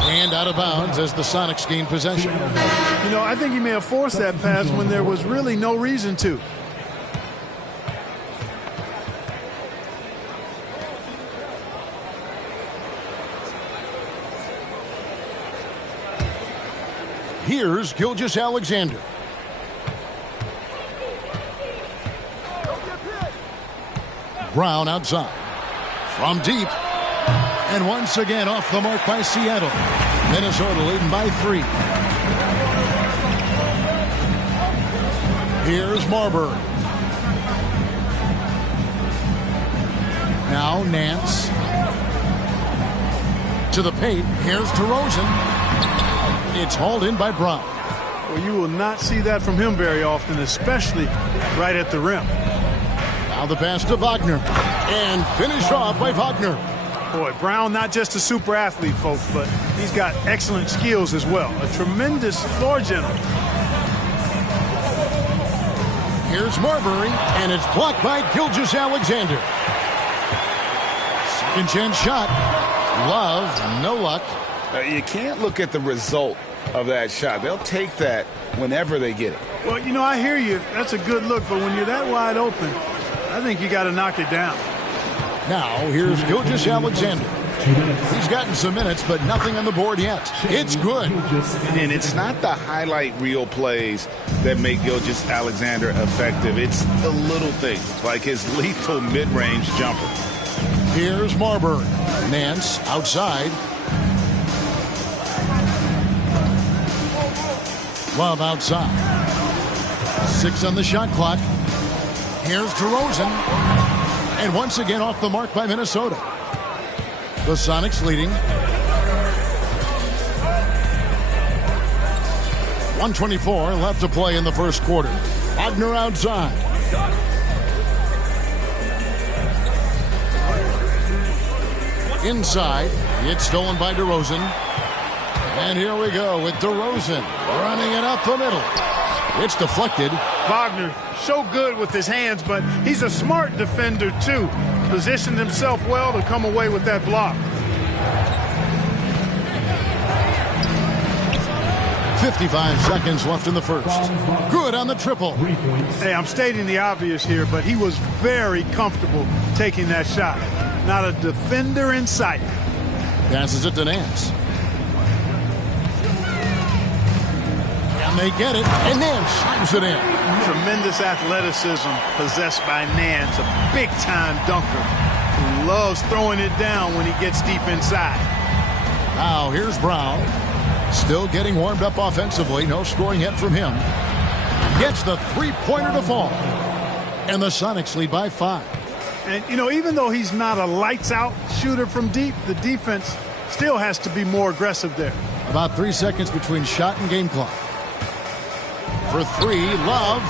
And out of bounds as the Sonics gain possession. You know, I think he may have forced that pass when there was really no reason to. Here's Gilgeous-Alexander. Brown outside. From deep. And once again off the mark by Seattle. Minnesota leading by 3. Here's Marbury. Now Nance. To the paint. Here's DeRozan. It's hauled in by Brown. Well, you will not see that from him very often, especially right at the rim. Now the pass to Wagner. And finished off by Wagner. Boy, Brown not just a super athlete, folks, but he's got excellent skills as well. A tremendous floor general. Here's Marbury, and it's blocked by Gilgeous-Alexander. Second chance shot. Love, no luck. You can't look at the result of that shot. They'll take that whenever they get it. Well, you know, I hear you. That's a good look, but when you're that wide open, I think you got to knock it down. Now, here's Gilgeous-Alexander. He's gotten some minutes, but nothing on the board yet. It's good. And it's not the highlight reel plays that make Gilgeous-Alexander effective. It's the little things, like his lethal mid-range jumper. Here's Marbury. Nance outside. Love outside. 6 on the shot clock. Here's DeRozan. And once again off the mark by Minnesota. The Sonics leading. 1:24 left to play in the first quarter. Wagner outside. Inside. It's stolen by DeRozan. And here we go with DeRozan running it up the middle. It's deflected. Wagner, so good with his hands, but he's a smart defender, too. Positioned himself well to come away with that block. 55 seconds left in the first. Good on the triple. Hey, I'm stating the obvious here, but he was very comfortable taking that shot. Not a defender in sight. Passes it to Nance. And they get it, and Nance slams it in. Tremendous athleticism possessed by Nance, a big-time dunker who loves throwing it down when he gets deep inside. Now here's Brown. Still getting warmed up offensively. No scoring yet from him. Gets the three-pointer to fall. And the Sonics lead by 5. And, you know, even though he's not a lights-out shooter from deep, the defense still has to be more aggressive there. About 3 seconds between shot and game clock. For 3, Love.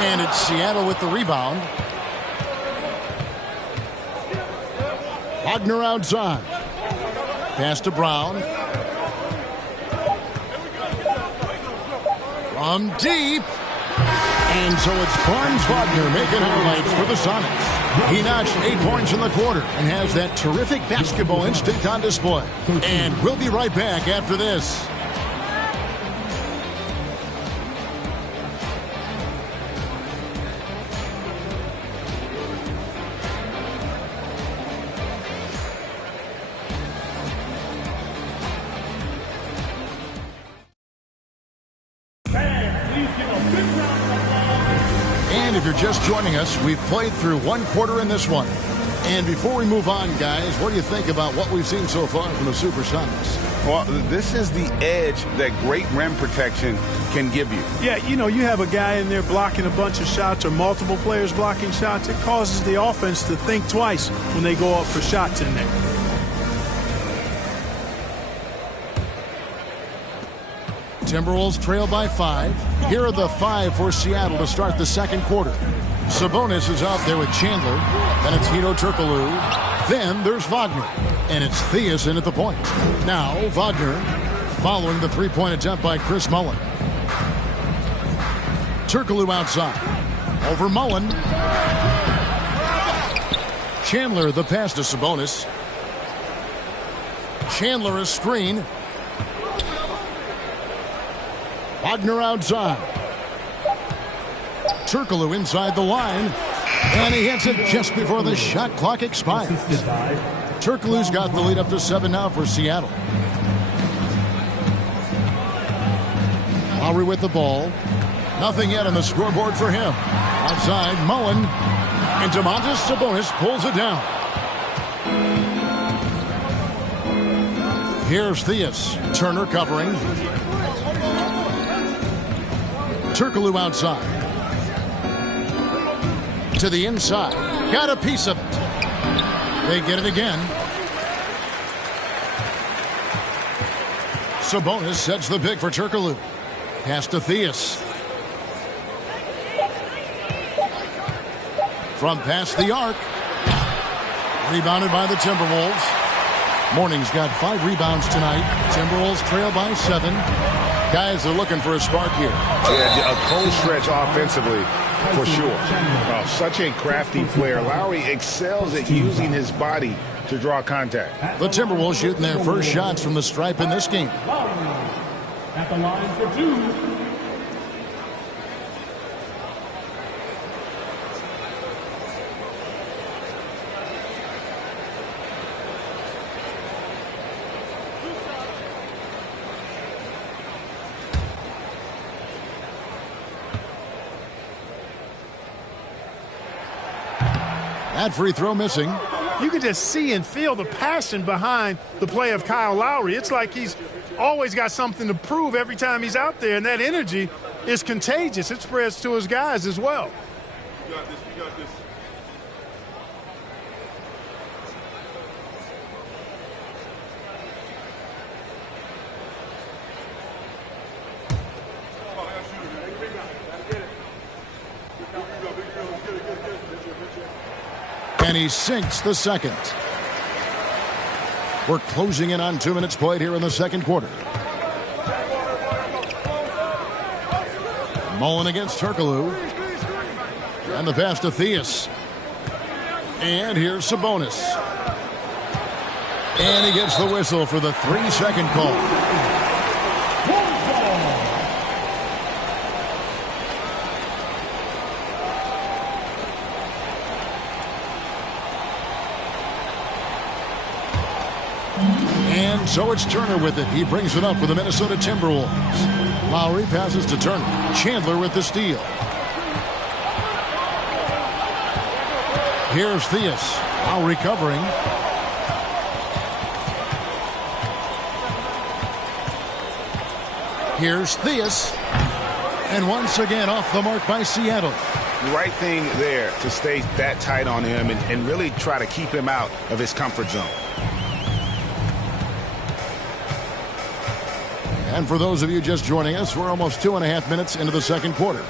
And it's Seattle with the rebound. Wagner outside. Pass to Brown. From deep. And so it's Franz Wagner making highlights for the Sonics. He notched 8 points in the quarter and has that terrific basketball instinct on display. And we'll be right back after this. And if you're just joining us, we've played through 1 quarter in this one. And before we move on, guys, what do you think about what we've seen so far from the Supersonics? Well, this is the edge that great rim protection can give you. Yeah, you know, you have a guy in there blocking a bunch of shots or multiple players blocking shots. It causes the offense to think twice when they go up for shots in there. Timberwolves trail by 5. Here are the 5 for Seattle to start the second quarter. Sabonis is out there with Chandler. Then it's Hedo Turkoglu. Then there's Wagner. And it's Theus in at the point. Now Wagner following the three-point attempt by Chris Mullin. Turkoglu outside. Over Mullin. Chandler the pass to Sabonis. Chandler a screen. Wagner outside. Turkoglu inside the line. And he hits it just before the shot clock expires. Turkoglu's got the lead up to 7 now for Seattle. Lowry with the ball. Nothing yet on the scoreboard for him. Outside, Mullin. And Domantas Sabonis pulls it down. Here's Theus. Turner covering. Turkoglu outside. To the inside. Got a piece of it. They get it again. Sabonis sets the pick for Turkoglu. Pass to Theus. From past the arc. Rebounded by the Timberwolves. Mourning's got 5 rebounds tonight. Timberwolves trail by 7. Guys are looking for a spark here. Yeah, a cold stretch offensively, for sure. Such a crafty player. Lowry excels at using his body to draw contact. The Timberwolves shooting their first shots from the stripe in this game. At the line for 2. That free throw missing. You can just see and feel the passion behind the play of Kyle Lowry. It's like he's always got something to prove every time he's out there, and that energy is contagious. It spreads to his guys as well. You got this. You got this. And he sinks the second. We're closing in on 2 minutes played here in the second quarter. Mullin against Turkoglu. And the pass to Theus. And here's Sabonis. And he gets the whistle for the 3-second call. And so it's Turner with it. He brings it up for the Minnesota Timberwolves. Lowry passes to Turner. Chandler with the steal. Here's Theus. Now recovering. Here's Theus. And once again off the mark by Seattle. Right thing there to stay that tight on him and really try to keep him out of his comfort zone. And for those of you just joining us, we're almost 2.5 minutes into the second quarter.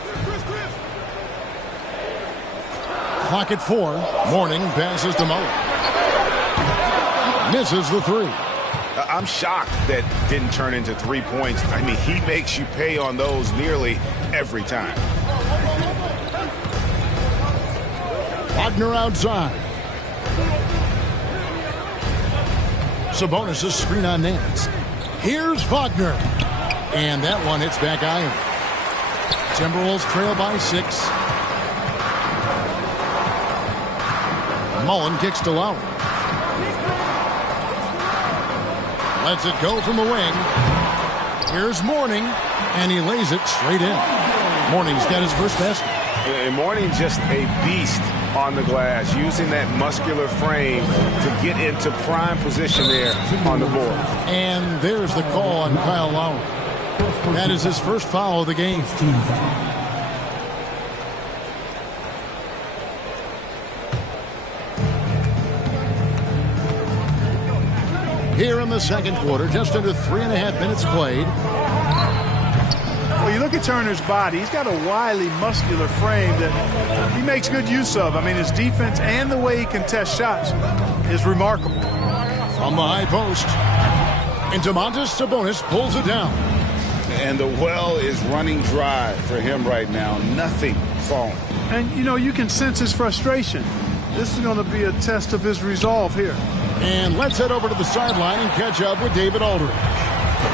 Clock at 4. Mourning passes to Mullin. Misses the 3. I'm shocked that didn't turn into 3 points. I mean, he makes you pay on those nearly every time. Wagner outside. Sabonis' screen on Nance. Here's Wagner. And that one hits back iron. Timberwolves trail by 6. Mullin kicks to Lowry. Lets it go from the wing. Here's Mourning. And he lays it straight in. Mourning's got his first basket. And Mourning's just a beast on the glass, using that muscular frame to get into prime position there on the board. And there's the call on Kyle Lowry. That is his first foul of the game. Here in the second quarter, just under 3.5 minutes played. look at Turner's body, he's got a wily, muscular frame that he makes good use of. I mean, his defense and the way he contests shots is remarkable. From the high post, and Domantas Sabonis pulls it down. And the well is running dry for him right now. Nothing falling. And, you know, you can sense his frustration. This is going to be a test of his resolve here. And let's head over to the sideline and catch up with David Aldridge.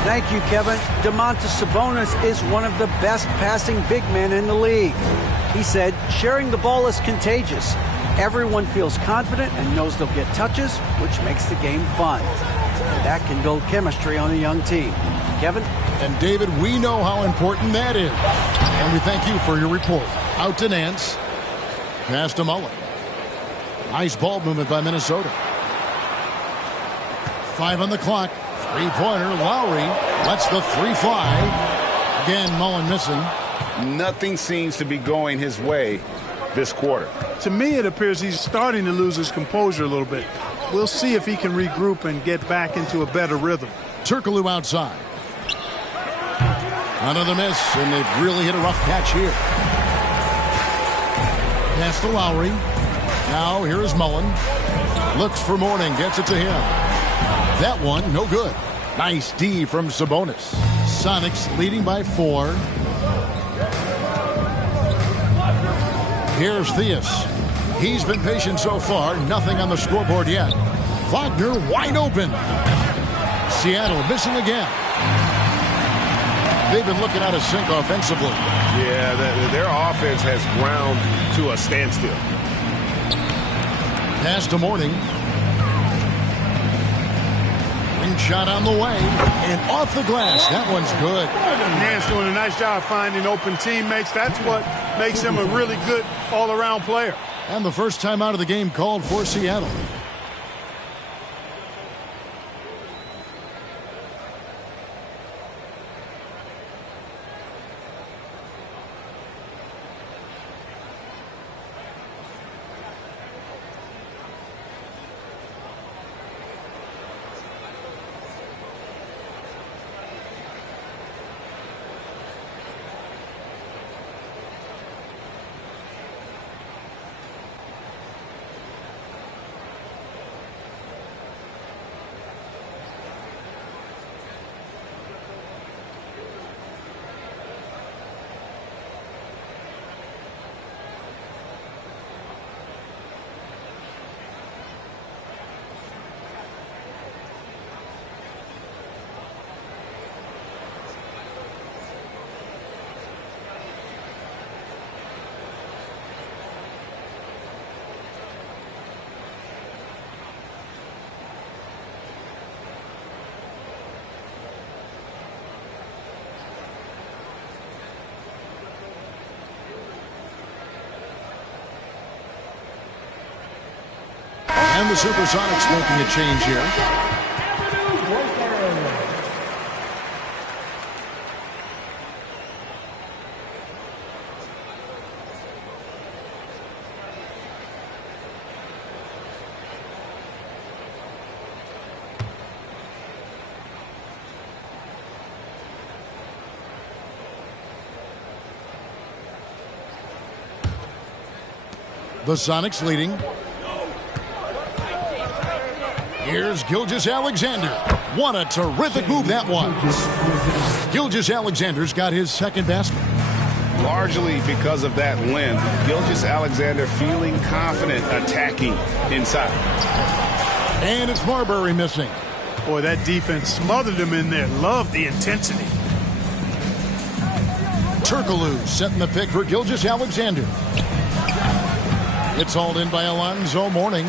Thank you, Kevin. Domantas Sabonis is one of the best passing big men in the league. He said, sharing the ball is contagious. Everyone feels confident and knows they'll get touches, which makes the game fun. And that can build chemistry on a young team. Kevin? And David, we know how important that is. And we thank you for your report. Out to Nance. Pass to Mullen. Nice ball movement by Minnesota. 5 on the clock. Three-pointer, Lowry lets the three fly. Again, Mullen missing. Nothing seems to be going his way this quarter. To me, it appears he's starting to lose his composure a little bit. We'll see if he can regroup and get back into a better rhythm. Turkoglu outside. Another miss, and they've really hit a rough patch here. Pass to Lowry. Now here is Mullen. Looks for Mourning, gets it to him. That one, no good. Nice D from Sabonis. Sonics leading by 4. Here's Theus. He's been patient so far. Nothing on the scoreboard yet. Wagner wide open. Seattle missing again. They've been looking out of sync offensively. Yeah, their offense has ground to a standstill. Pass to Mourning. Wing shot on the way. And off the glass. That one's good. Nance doing a nice job finding open teammates. That's what makes him a really good all-around player. And the first time out of the game called for Seattle. And the Supersonics making a change here. The Sonics leading. Here's Gilgeous-Alexander. What a terrific move that was. Gilgeous-Alexander's got his second basket. Largely because of that length, Gilgeous-Alexander feeling confident attacking inside. And it's Marbury missing. Boy, that defense smothered him in there. Love the intensity. Turkoglu setting the pick for Gilgeous-Alexander. It's hauled in by Alonzo Mourning.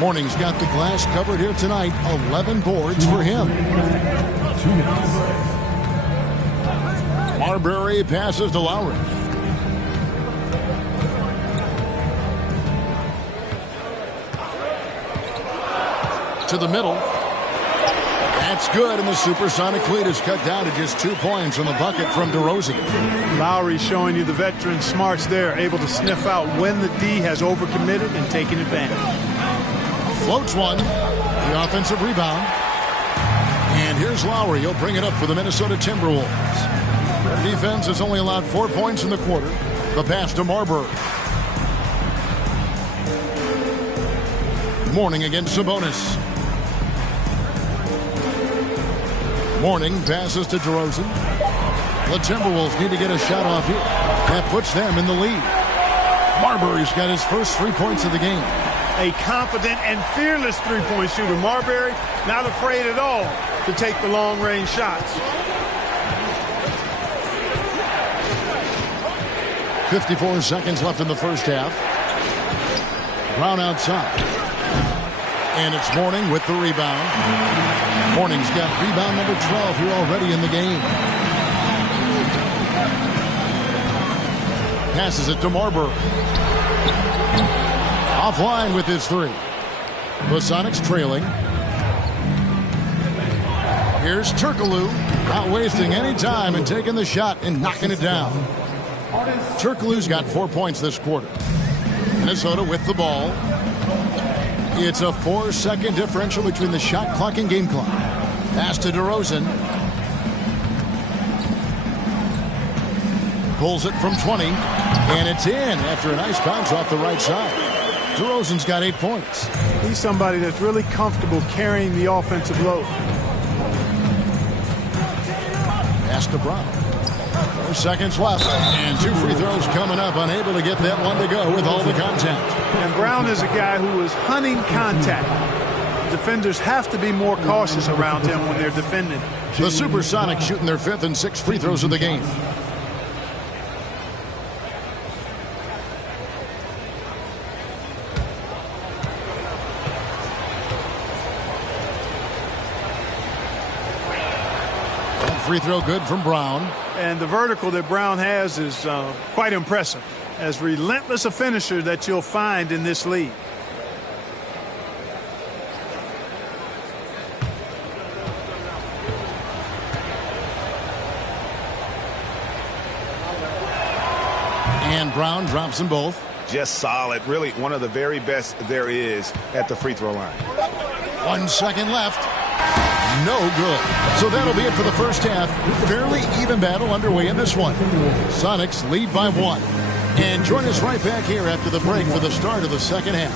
Mourning's got the glass covered here tonight. 11 boards for him. Marbury passes to Lowry. To the middle. That's good, and the Supersonic lead is cut down to just 2 points on the bucket from DeRozan. Lowry showing you the veteran smarts there, able to sniff out when the D has overcommitted and taking advantage. Floats one. The offensive rebound. And here's Lowry. He'll bring it up for the Minnesota Timberwolves. The defense has only allowed 4 points in the quarter. The pass to Marbury. Mourning against Sabonis. Mourning passes to DeRozan. The Timberwolves need to get a shot off here. That puts them in the lead. Marbury's got his first 3 points of the game. A confident and fearless three-point shooter. Marbury not afraid at all to take the long-range shots. 54 seconds left in the first half. Brown outside. And it's Mourning with the rebound. Mourning's got rebound number 12 here already in the game. Passes it to Marbury. Offline with his three. The Sonics trailing. Here's Turkoglu, not wasting any time and taking the shot and knocking it down. Turkoglu's got 4 points this quarter. Minnesota with the ball. It's a 4-second differential between the shot clock and game clock. Pass to DeRozan. Pulls it from 20, and it's in after a nice bounce off the right side. DeRozan's got 8 points. He's somebody that's really comfortable carrying the offensive load. Pass to Brown. 4 seconds left, and 2 free throws coming up. Unable to get that one to go with all the contact. And Brown is a guy who is hunting contact. Defenders have to be more cautious around him when they're defending. The Supersonics shooting their 5th and 6th free throws of the game. Free throw good from Brown. And the vertical that Brown has is quite impressive. As relentless a finisher that you'll find in this league. And Brown drops them both. Just solid. Really one of the very best there is at the free throw line. 1 second left. No good. So that'll be it for the first half. Fairly even battle underway in this one. Sonics lead by 1. And join us right back here after the break for the start of the second half.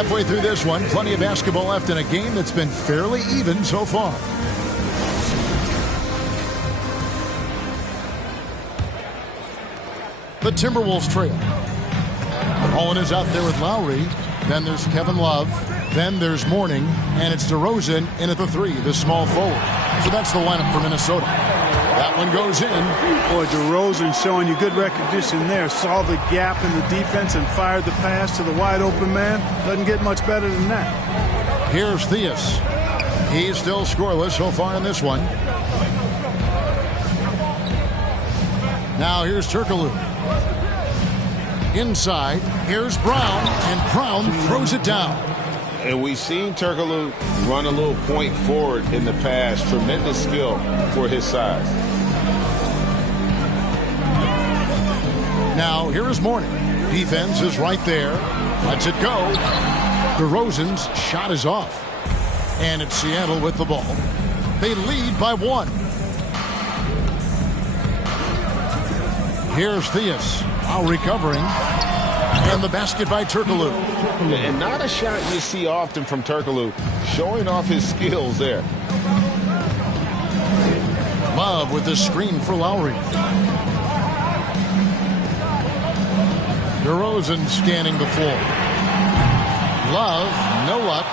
Halfway through this one, plenty of basketball left in a game that's been fairly even so far. The Timberwolves trail. Owen is out there with Lowry. Then there's Kevin Love. Then there's Mourning. And it's DeRozan in at the 3, the small forward. So that's the lineup for Minnesota. That one goes in. Boy, DeRozan showing you good recognition there. Saw the gap in the defense and fired the pass to the wide open man. Doesn't get much better than that. Here's Theus. He's still scoreless so far in this one. Now here's Turkoglu. Inside, here's Brown, and Brown throws it down. And we've seen Turkoglu run a little point forward in the past. Tremendous skill for his size. Now, here is Mourning. Defense is right there. Lets it go. DeRozan's shot is off. And it's Seattle with the ball. They lead by 1. Here's Theus. Now recovering. And the basket by Turkoglu. And not a shot you see often from Turkoglu. Showing off his skills there. Love with the screen for Lowry. DeRozan scanning the floor. Love, no luck.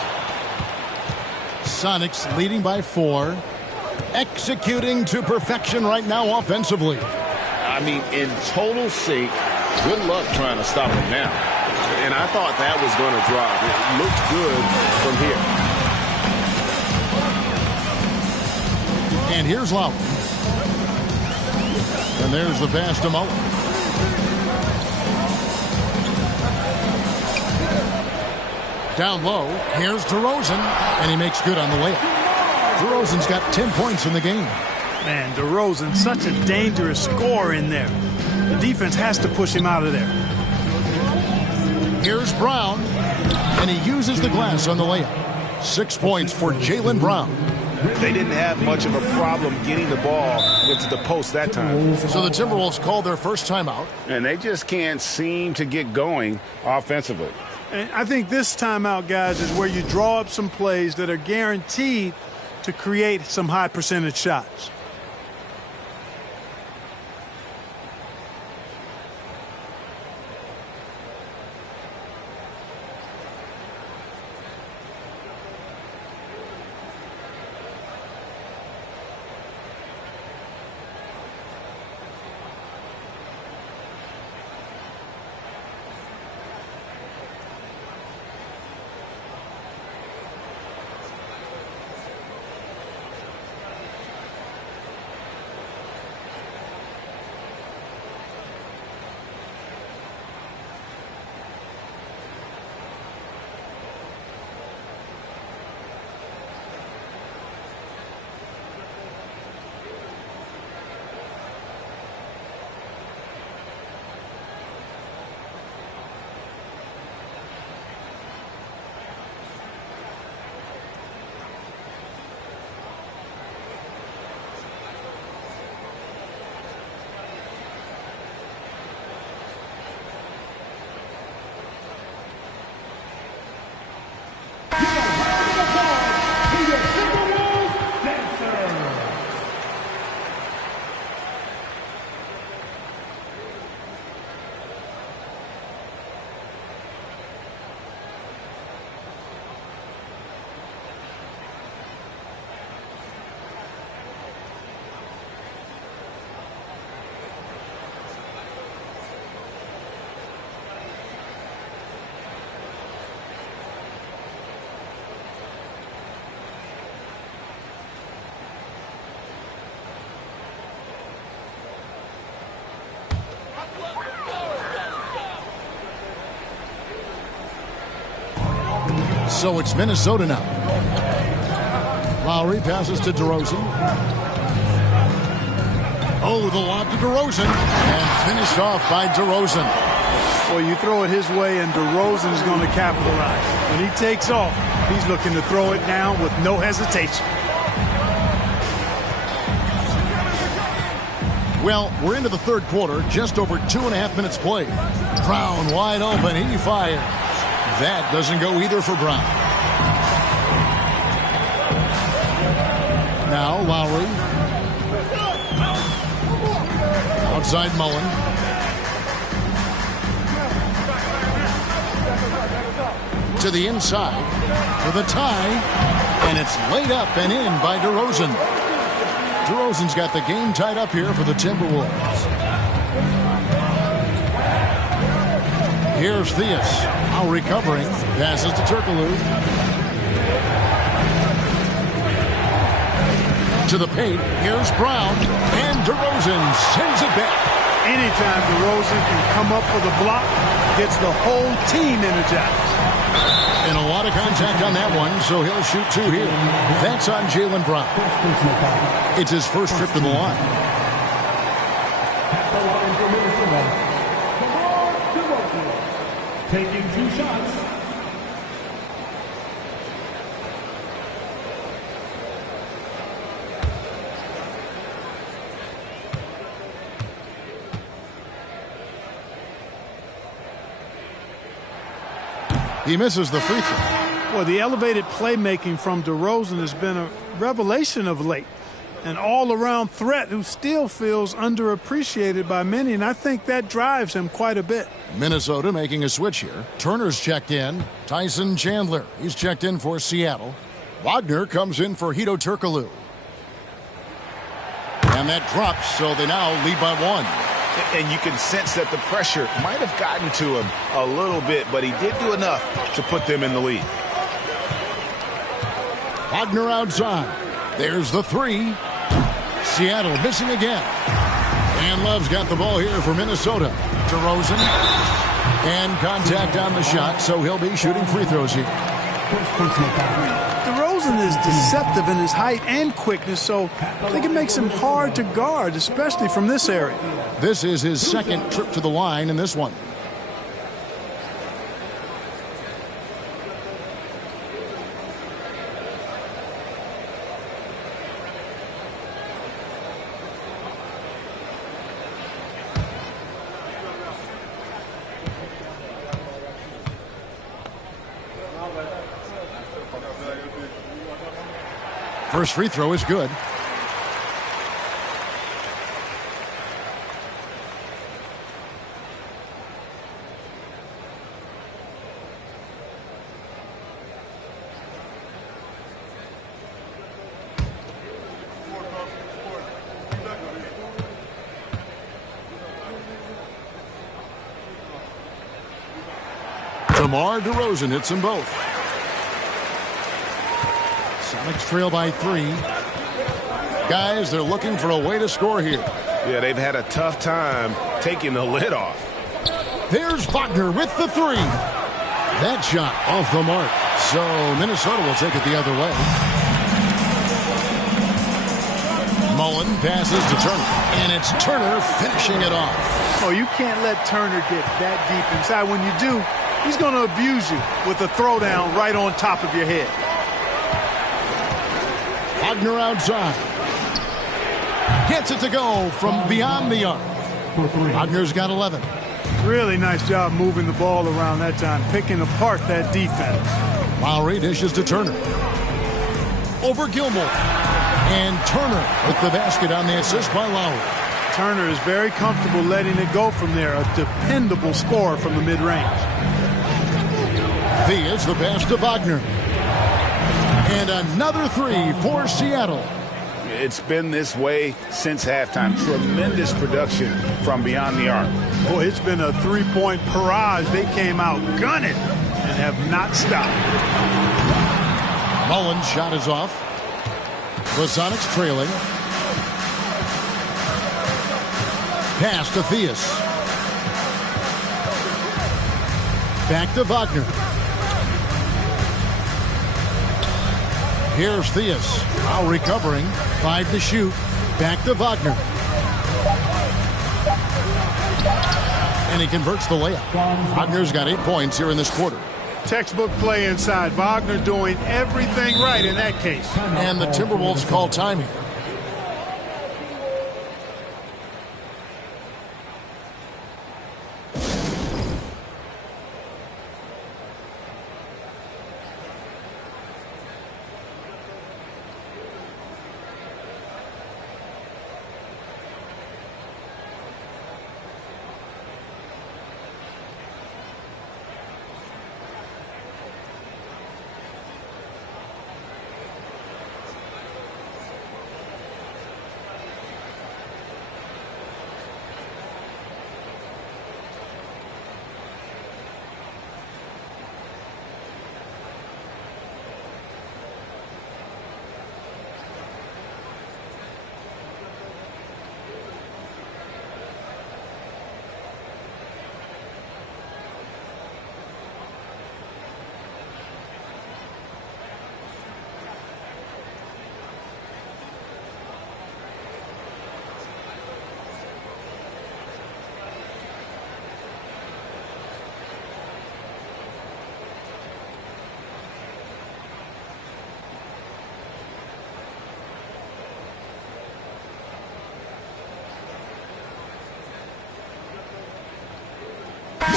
Sonics leading by 4. Executing to perfection right now offensively. I mean, in total sync, Good luck trying to stop him now. And I thought that was going to drop. It looked good from here. And here's Lowry. And there's the pass to Mullen. Down low, here's DeRozan, and he makes good on the layup. DeRozan's got 10 points in the game. Man, DeRozan, such a dangerous scorer in there. The defense has to push him out of there. Here's Brown, and he uses the glass on the layup. 6 points for Jaylen Brown. They didn't have much of a problem getting the ball into the post that time. So the Timberwolves called their first timeout. And they just can't seem to get going offensively. And I think this timeout, guys, is where you draw up some plays that are guaranteed to create some high percentage shots. So it's Minnesota now. Lowry passes to DeRozan. Oh, the lob to DeRozan. And finished off by DeRozan. Well, you throw it his way, and DeRozan is going to capitalize. When he takes off, he's looking to throw it down with no hesitation. Well, we're into the third quarter, just over 2.5 minutes played. Brown wide open, he fires. That doesn't go either for Brown. Now Lowry. Outside Mullen. To the inside for the tie. And it's laid up and in by DeRozan. DeRozan's got the game tied up here for the Timberwolves. Here's Theus. Now recovering. Passes to Turkoglu. To the paint. Here's Brown. And DeRozan sends it back. Anytime DeRozan can come up for the block, gets the whole team energized. And a lot of contact on that one, so he'll shoot two here. That's on Jaylen Brown. It's his first trip to the line. At the line for Minnesota, taking 2 shots. He misses the free throw. Well, the elevated playmaking from DeRozan has been a revelation of late. An all-around threat who still feels underappreciated by many, and I think that drives him quite a bit. Minnesota making a switch here. Turner's checked in. Tyson Chandler, he's checked in for Seattle. Wagner comes in for Hedo Turkoglu. And that drops, so they now lead by 1. And you can sense that the pressure might have gotten to him a little bit, but he did do enough to put them in the lead. Wagner outside. There's the three. Seattle missing again. And Love's got the ball here for Minnesota. DeRozan. And contact on the shot, so he'll be shooting free throws here. DeRozan is deceptive in his height and quickness, so I think it makes him hard to guard, especially from this area. This is his second trip to the line in this one. First free throw is good. DeMar DeRozan hits them both. Sonics trail by 3. Guys, they're looking for a way to score here. Yeah, they've had a tough time taking the lid off. There's Wagner with the 3. That shot off the mark. So Minnesota will take it the other way. Mullen passes to Turner. And it's Turner finishing it off. Oh, you can't let Turner get that deep inside. When you do, he's going to abuse you with a throwdown right on top of your head. Wagner outside. Gets it to go from beyond the arc. Wagner's got 11. Really nice job moving the ball around that time, picking apart that defense. Lowry dishes to Turner. Over Gilmore. And Turner with the basket on the assist by Lowry. Turner is very comfortable letting it go from there. A dependable scorer from the mid-range. Thea's the pass to Wagner. And another 3 for Seattle. It's been this way since halftime. Tremendous production from beyond the arc. Boy, it's been a three-point barrage. They came out gunning and have not stopped. Mullen's shot is off. The Sonics trailing. Pass to Theus. Back to Wagner. Here's Theus. Now recovering. 5 to shoot. Back to Wagner. And he converts the layup. Wagner's got 8 points here in this quarter. Textbook play inside. Wagner doing everything right in that case. And the Timberwolves call time here.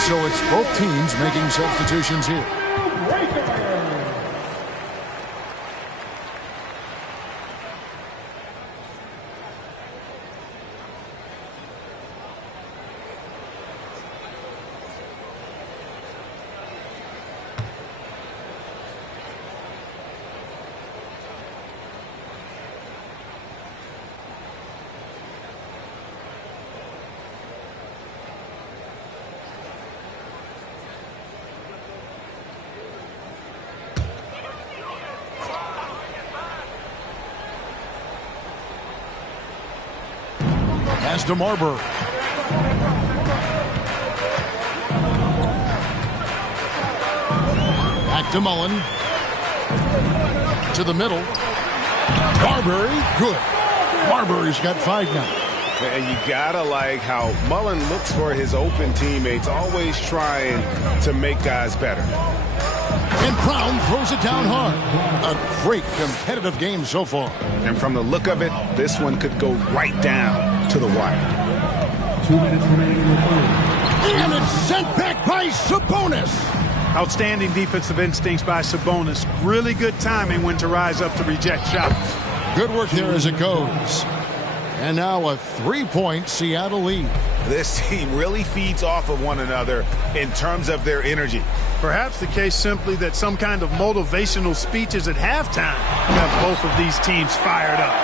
So it's both teams making substitutions here. Pass to Marburg. Back to Mullen. To the middle. Marbury, good. Marbury's got 5 now. And you gotta like how Mullen looks for his open teammates, always trying to make guys better. And Brown throws it down hard. A great competitive game so far. And from the look of it, this one could go right down to the wire. 2 minutes remaining in the third. And it's sent back by Sabonis. Outstanding defensive instincts by Sabonis. Really good timing when to rise up to reject shots. Good work there as it goes. And now a 3-point Seattle lead. This team really feeds off of one another in terms of their energy. Perhaps the case simply that some kind of motivational speeches at halftime got both of these teams fired up.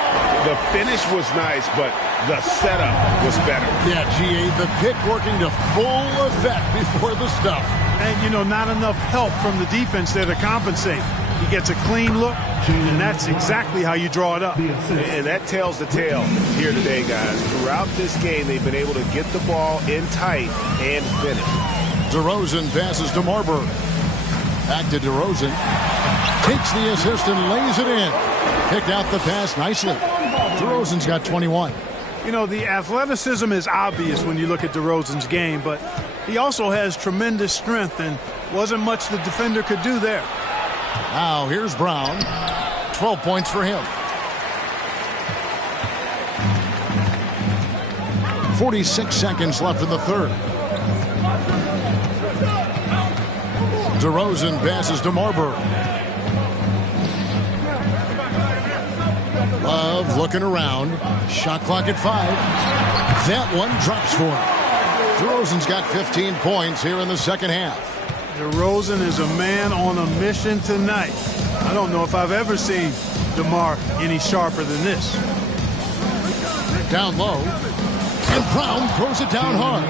The finish was nice, but the setup was better. Yeah, GA, the pick working to full effect before the stuff. And, you know, not enough help from the defense there to compensate. He gets a clean look, and that's exactly how you draw it up. And that tells the tale here today, guys. Throughout this game, they've been able to get the ball in tight and finish. DeRozan passes to Marburg. Back to DeRozan. Takes the assist and lays it in. Picked out the pass nicely. DeRozan's got 21. You know, the athleticism is obvious when you look at DeRozan's game, but he also has tremendous strength, and wasn't much the defender could do there. Now here's Brown. 12 points for him. 46 seconds left in the third. DeRozan passes to Marburg. Love looking around. Shot clock at 5. That one drops for him. DeRozan's got 15 points here in the second half. DeRozan is a man on a mission tonight. I don't know if I've ever seen DeMar any sharper than this. Down low. And Brown throws it down hard.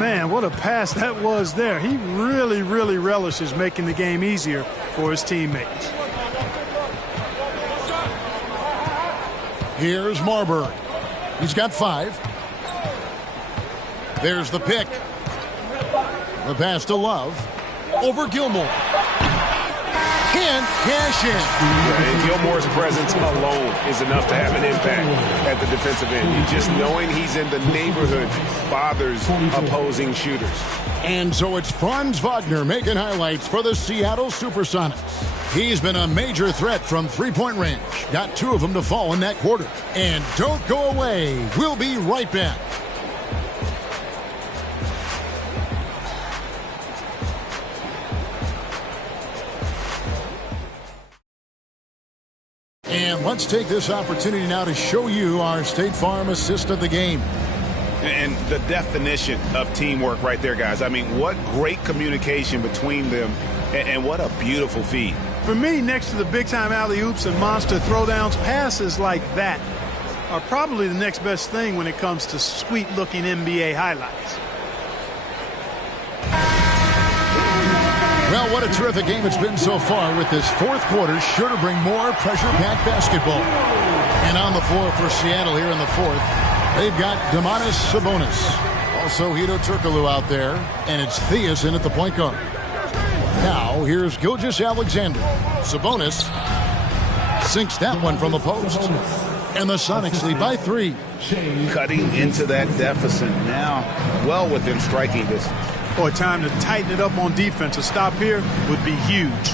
Man, what a pass that was there. He really, really relishes making the game easier for his teammates. Here's Marburg. He's got 5. There's the pick. The pass to Love. Over Gilmore. Can't cash in. And Gilmore's presence alone is enough to have an impact at the defensive end. Just knowing he's in the neighborhood bothers opposing shooters. And so it's Franz Wagner making highlights for the Seattle Supersonics. He's been a major threat from three-point range. Got 2 of them to fall in that quarter. And don't go away. We'll be right back. And let's take this opportunity now to show you our State Farm assist of the game. And the definition of teamwork right there, guys. I mean, what great communication between them, and what a beautiful feed. For me, next to the big-time alley-oops and monster throwdowns, passes like that are probably the next best thing when it comes to sweet-looking NBA highlights. Well, what a terrific game it's been so far, with this fourth quarter sure to bring more pressure-packed basketball. And on the floor for Seattle here in the fourth, they've got Domantas Sabonis. Also, Hedo Turkoglu out there, and it's Theus in at the point guard. Now, here's Gilgeous-Alexander. Sabonis sinks that one from the post. And the Sonics lead by 3. Cutting into that deficit now, well within striking distance. Boy, time to tighten it up on defense. A stop here would be huge.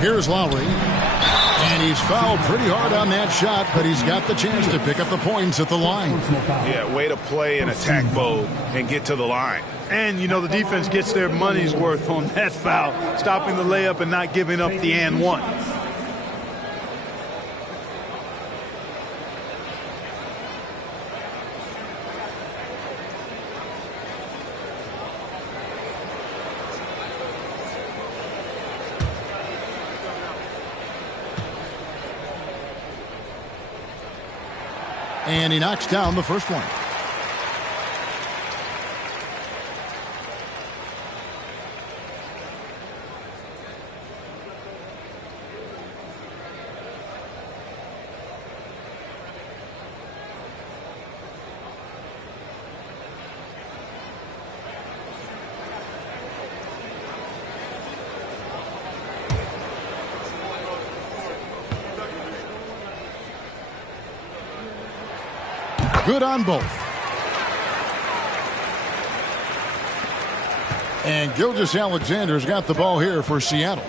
Here's Lowry. And he's fouled pretty hard on that shot, but he's got the chance to pick up the points at the line. Yeah, way to play in attack mode and get to the line. And, you know, the defense gets their money's worth on that foul, stopping the layup and not giving up the and one. And he knocks down the first one. Good on both. And Gilgeous-Alexander's got the ball here for Seattle.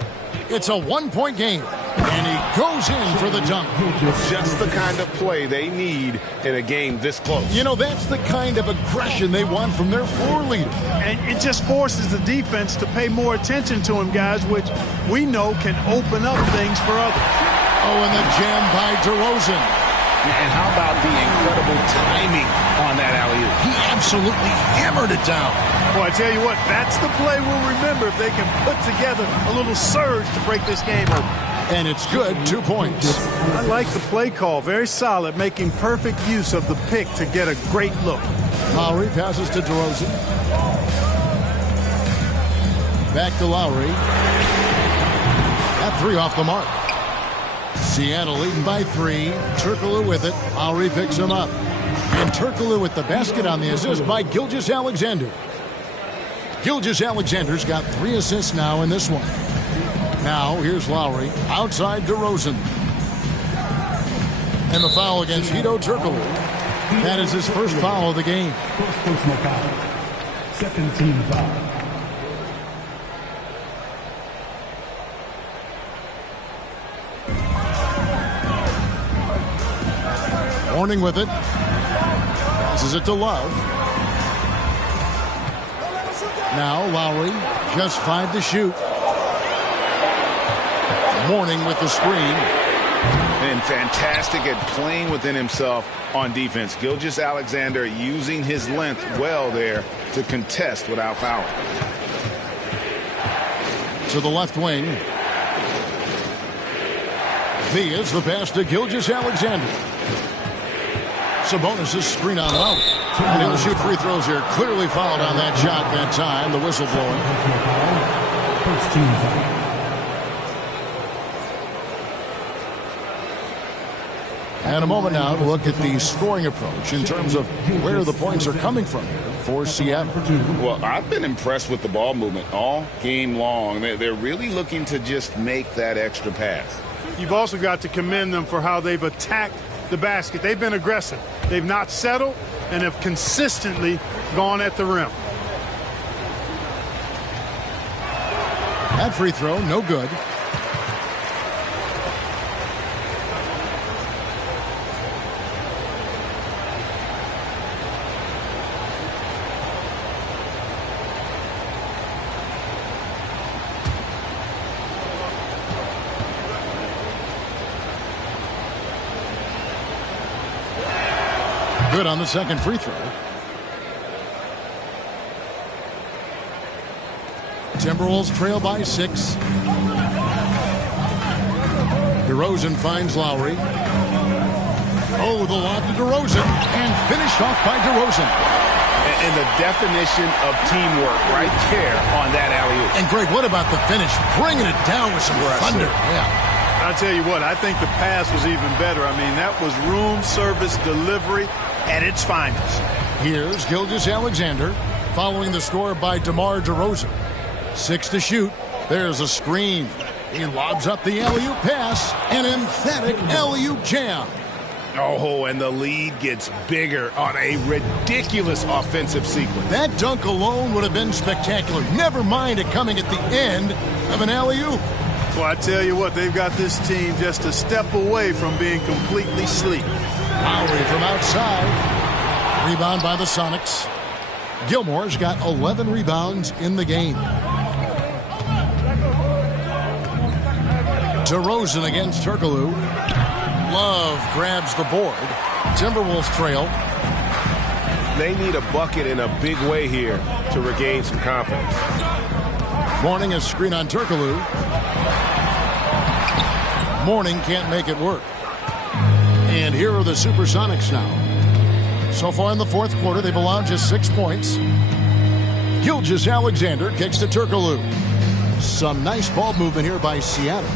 It's a one-point game. And he goes in for the dunk. Just the kind of play they need in a game this close. You know, that's the kind of aggression they want from their floor leader. And it just forces the defense to pay more attention to him, guys, which we know can open up things for others. Oh, and the jam by DeRozan. And how about the incredible timing on that alley-oop? He absolutely hammered it down. Boy, I tell you what, that's the play we'll remember if they can put together a little surge to break this game open. And it's good, 2 points. I like the play call. Very solid, making perfect use of the pick to get a great look. Lowry passes to DeRozan. Back to Lowry. That three off the mark. Seattle leading by 3. Turkoglu with it. Lowry picks him up. And Turkoglu with the basket on the assist by Gilgeous-Alexander. Gilgeous-Alexander's got 3 assists now in this one. Now, here's Lowry, outside DeRozan. And the foul against Hedo Turkoglu. That is his first foul of the game. First personal foul. Second team foul. Warning with it. Passes it to Love. Now, Lowry, just 5 to shoot. Morning with the screen. And fantastic at playing within himself on defense. Gilgeous-Alexander using his length well there to contest without fouling. To the left wing. Via's the pass to Gilgeous-Alexander. Sabonis' screen on Lowry. And he'll shoot free throws here. Clearly fouled on that shot that time. The whistle blowing. First team foul. And a moment now to look at the scoring approach in terms of where the points are coming from here for Seattle. Well, I've been impressed with the ball movement all game long. They're really looking to just make that extra pass. You've also got to commend them for how they've attacked the basket. They've been aggressive. They've not settled and have consistently gone at the rim. That free throw, no good. Good on the second free throw. Timberwolves trail by 6. DeRozan finds Lowry. Oh, the lob to DeRozan. And finished off by DeRozan. And the definition of teamwork right there on that alley-oop. And Greg, what about the finish? Bringing it down with some thunder. Yeah. I'll tell you what, I think the pass was even better. I mean, that was room service delivery at its finest. Here's Gilgeous-Alexander following the score by DeMar DeRozan. 6 to shoot. There's a screen. He lobs up the alley-oop pass. An emphatic alley-oop jam. Oh, and the lead gets bigger on a ridiculous offensive sequence. That dunk alone would have been spectacular. Never mind it coming at the end of an alley-oop. Well, I tell you what, they've got this team just a step away from being completely sleep. Lowry from outside. Rebound by the Sonics. Gilmore's got 11 rebounds in the game. DeRozan against Turkoglu. Love grabs the board. Timberwolves trail. They need a bucket in a big way here to regain some confidence. Morning a screen on Turkoglu. Morning can't make it work. And here are the Supersonics now. So far in the fourth quarter, they've allowed just 6 points. Gilgeous-Alexander kicks to Turkoglu. Some nice ball movement here by Seattle.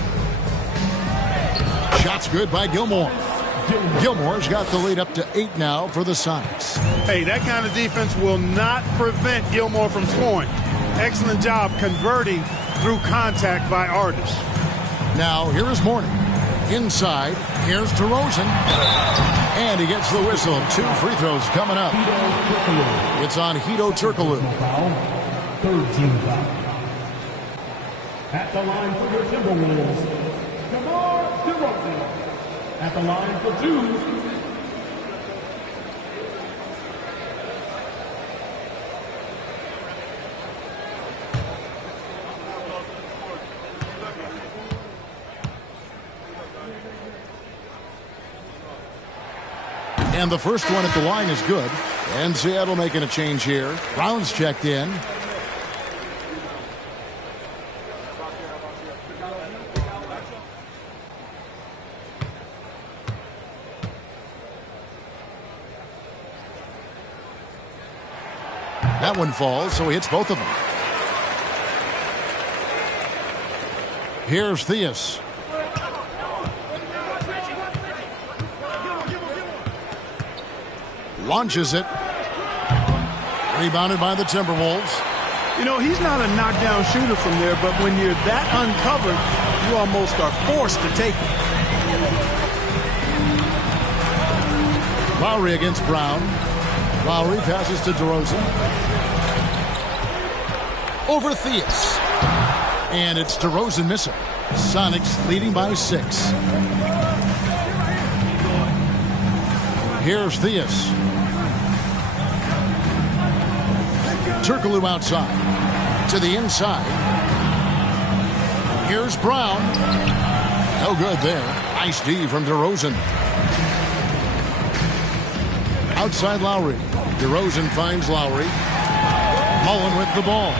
Shots good by Gilmore. Gilmore's got the lead up to 8 now for the Sonics. Hey, that kind of defense will not prevent Gilmore from scoring. Excellent job converting through contact by Artis. Now, here is Morning. Inside, here's DeRozan. And he gets the whistle. 2 free throws coming up. It's on Hedo Turkoglu. Third team foul. At the line for your Timberwolves, DeMar DeRozan. At the line for 2. And the first one at the line is good. And Seattle making a change here. Brown's checked in. That one falls, so he hits both of them. Here's Theus. Launches it. Rebounded by the Timberwolves. You know, he's not a knockdown shooter from there, but when you're that uncovered, you almost are forced to take it. Lowry against Brown. Lowry passes to DeRozan. Over Theus. And it's DeRozan missing. Sonics leading by 6. Here's Theus. Turkoglu outside. To the inside. Here's Brown. No good there. Nice D from DeRozan. Outside Lowry. DeRozan finds Lowry. Mullen with the ball.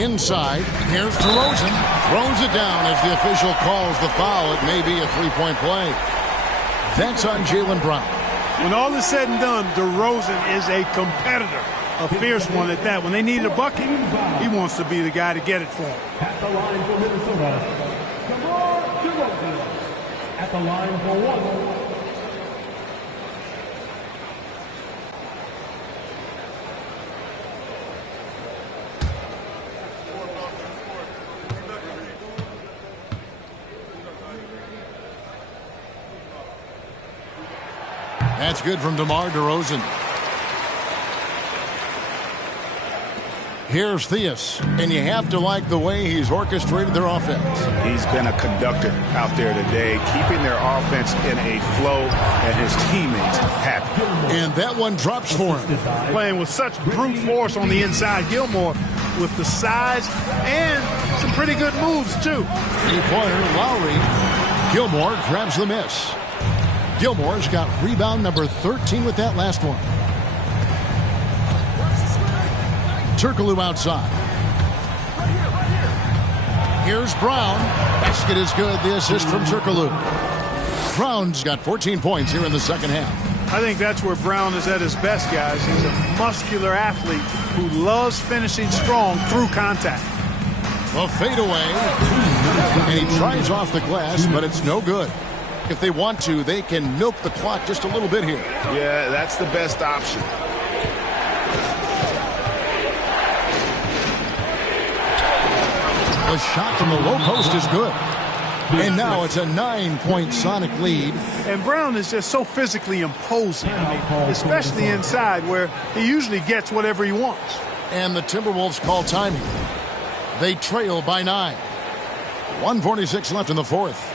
Inside. Here's DeRozan. Throws it down as the official calls the foul. It may be a three-point play. That's on Jaylen Brown. When all is said and done, DeRozan is a competitor. A fierce one at that. When they need a bucket, he wants to be the guy to get it for them. At the line for Minnesota, DeMar DeRozan. At the line for 1. That's good from DeMar DeRozan. Here's Theus, and you have to like the way he's orchestrated their offense. He's been a conductor out there today, keeping their offense in a flow and his teammates happy. And that one drops for him. Playing with such brute force on the inside. Gilmore with the size and some pretty good moves, too. Three-pointer, Lowry. Gilmore grabs the miss. Gilmore's got rebound number 13 with that last one. Turkoglu outside. Here's Brown. Basket is good. The assist from Turkoglu. Brown's got 14 points here in the second half. I think that's where Brown is at his best, guys. He's a muscular athlete who loves finishing strong through contact. A fadeaway. And he tries off the glass, but it's no good. If they want to, they can milk the clock just a little bit here. Yeah, that's the best option. The shot from the low post is good. And now it's a 9-point Sonic lead. And Brown is just so physically imposing, especially inside where he usually gets whatever he wants. And the Timberwolves call timing. They trail by 9. 1:46 left in the fourth.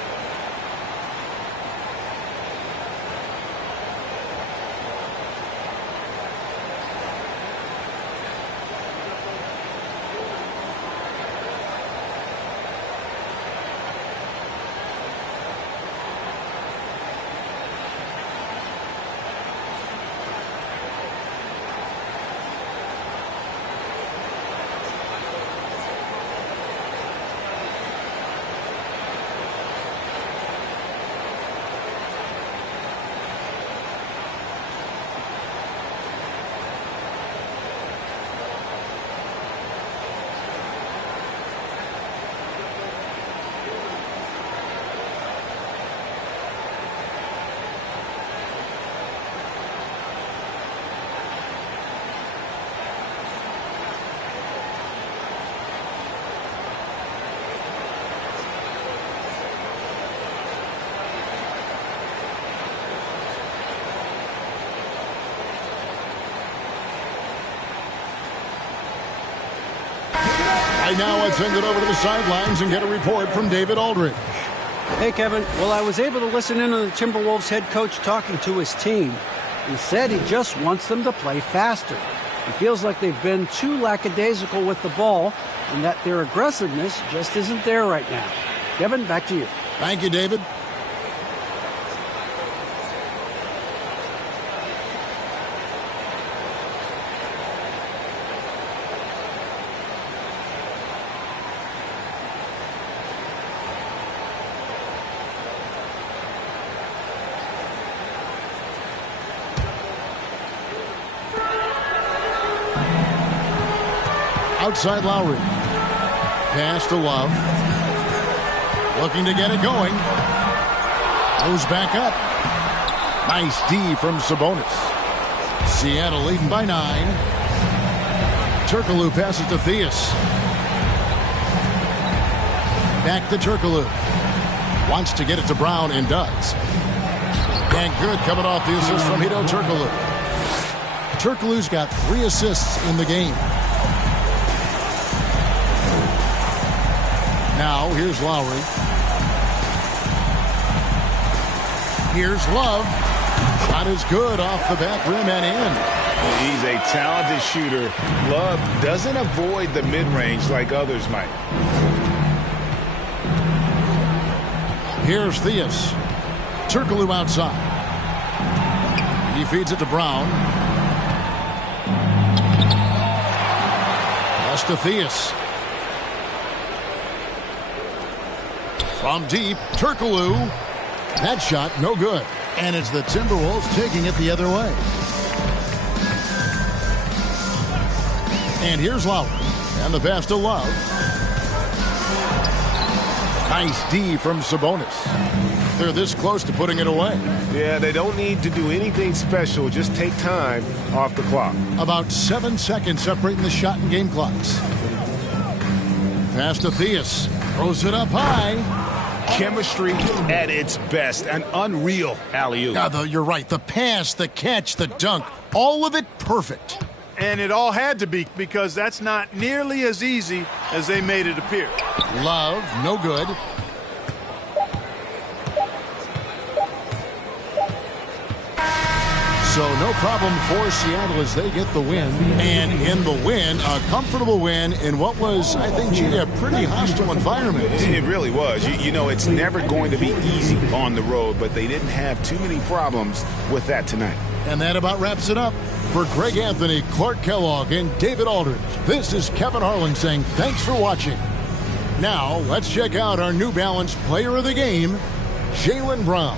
Right now, let's send it over to the sidelines and get a report from David Aldridge. Hey, Kevin. Well, I was able to listen in on the Timberwolves head coach talking to his team. He said he just wants them to play faster. He feels like they've been too lackadaisical with the ball and that their aggressiveness just isn't there right now. Kevin, back to you. Thank you, David. Outside Lowry. Pass to Love. Looking to get it going. Goes back up. Nice D from Sabonis. Seattle leading by 9. Turkoglu passes to Theus. Back to Turkoglu. Wants to get it to Brown and does. And good coming off the assist from Hedo Turkoglu. Turkoglu's got 3 assists in the game. Now, here's Lowry. Here's Love. Shot is good off the back rim and in. He's a talented shooter. Love doesn't avoid the mid-range like others might. Here's Theus. Turkoglu outside. He feeds it to Brown. Pass to Theus. From deep, Turkoglu. That shot, no good. And it's the Timberwolves taking it the other way. And here's Lowry. And the pass to Love. Nice D from Sabonis. They're this close to putting it away. Yeah, they don't need to do anything special. Just take time off the clock. About 7 seconds separating the shot and game clocks. Pass to Theus. Throws it up high. Chemistry at its best. An unreal alley-oop. You're right. The pass, the catch, the dunk, all of it perfect. And it all had to be, because that's not nearly as easy as they made it appear. Love, no good. So no problem for Seattle as they get the win. And in the win, a comfortable win in what was, I think, a pretty hostile environment. It really was. You know, it's never going to be easy on the road, but they didn't have too many problems with that tonight. And that about wraps it up. For Greg Anthony, Clark Kellogg, and David Aldridge, this is Kevin Harlan saying thanks for watching. Now, let's check out our New Balance Player of the Game, Jaylen Brown.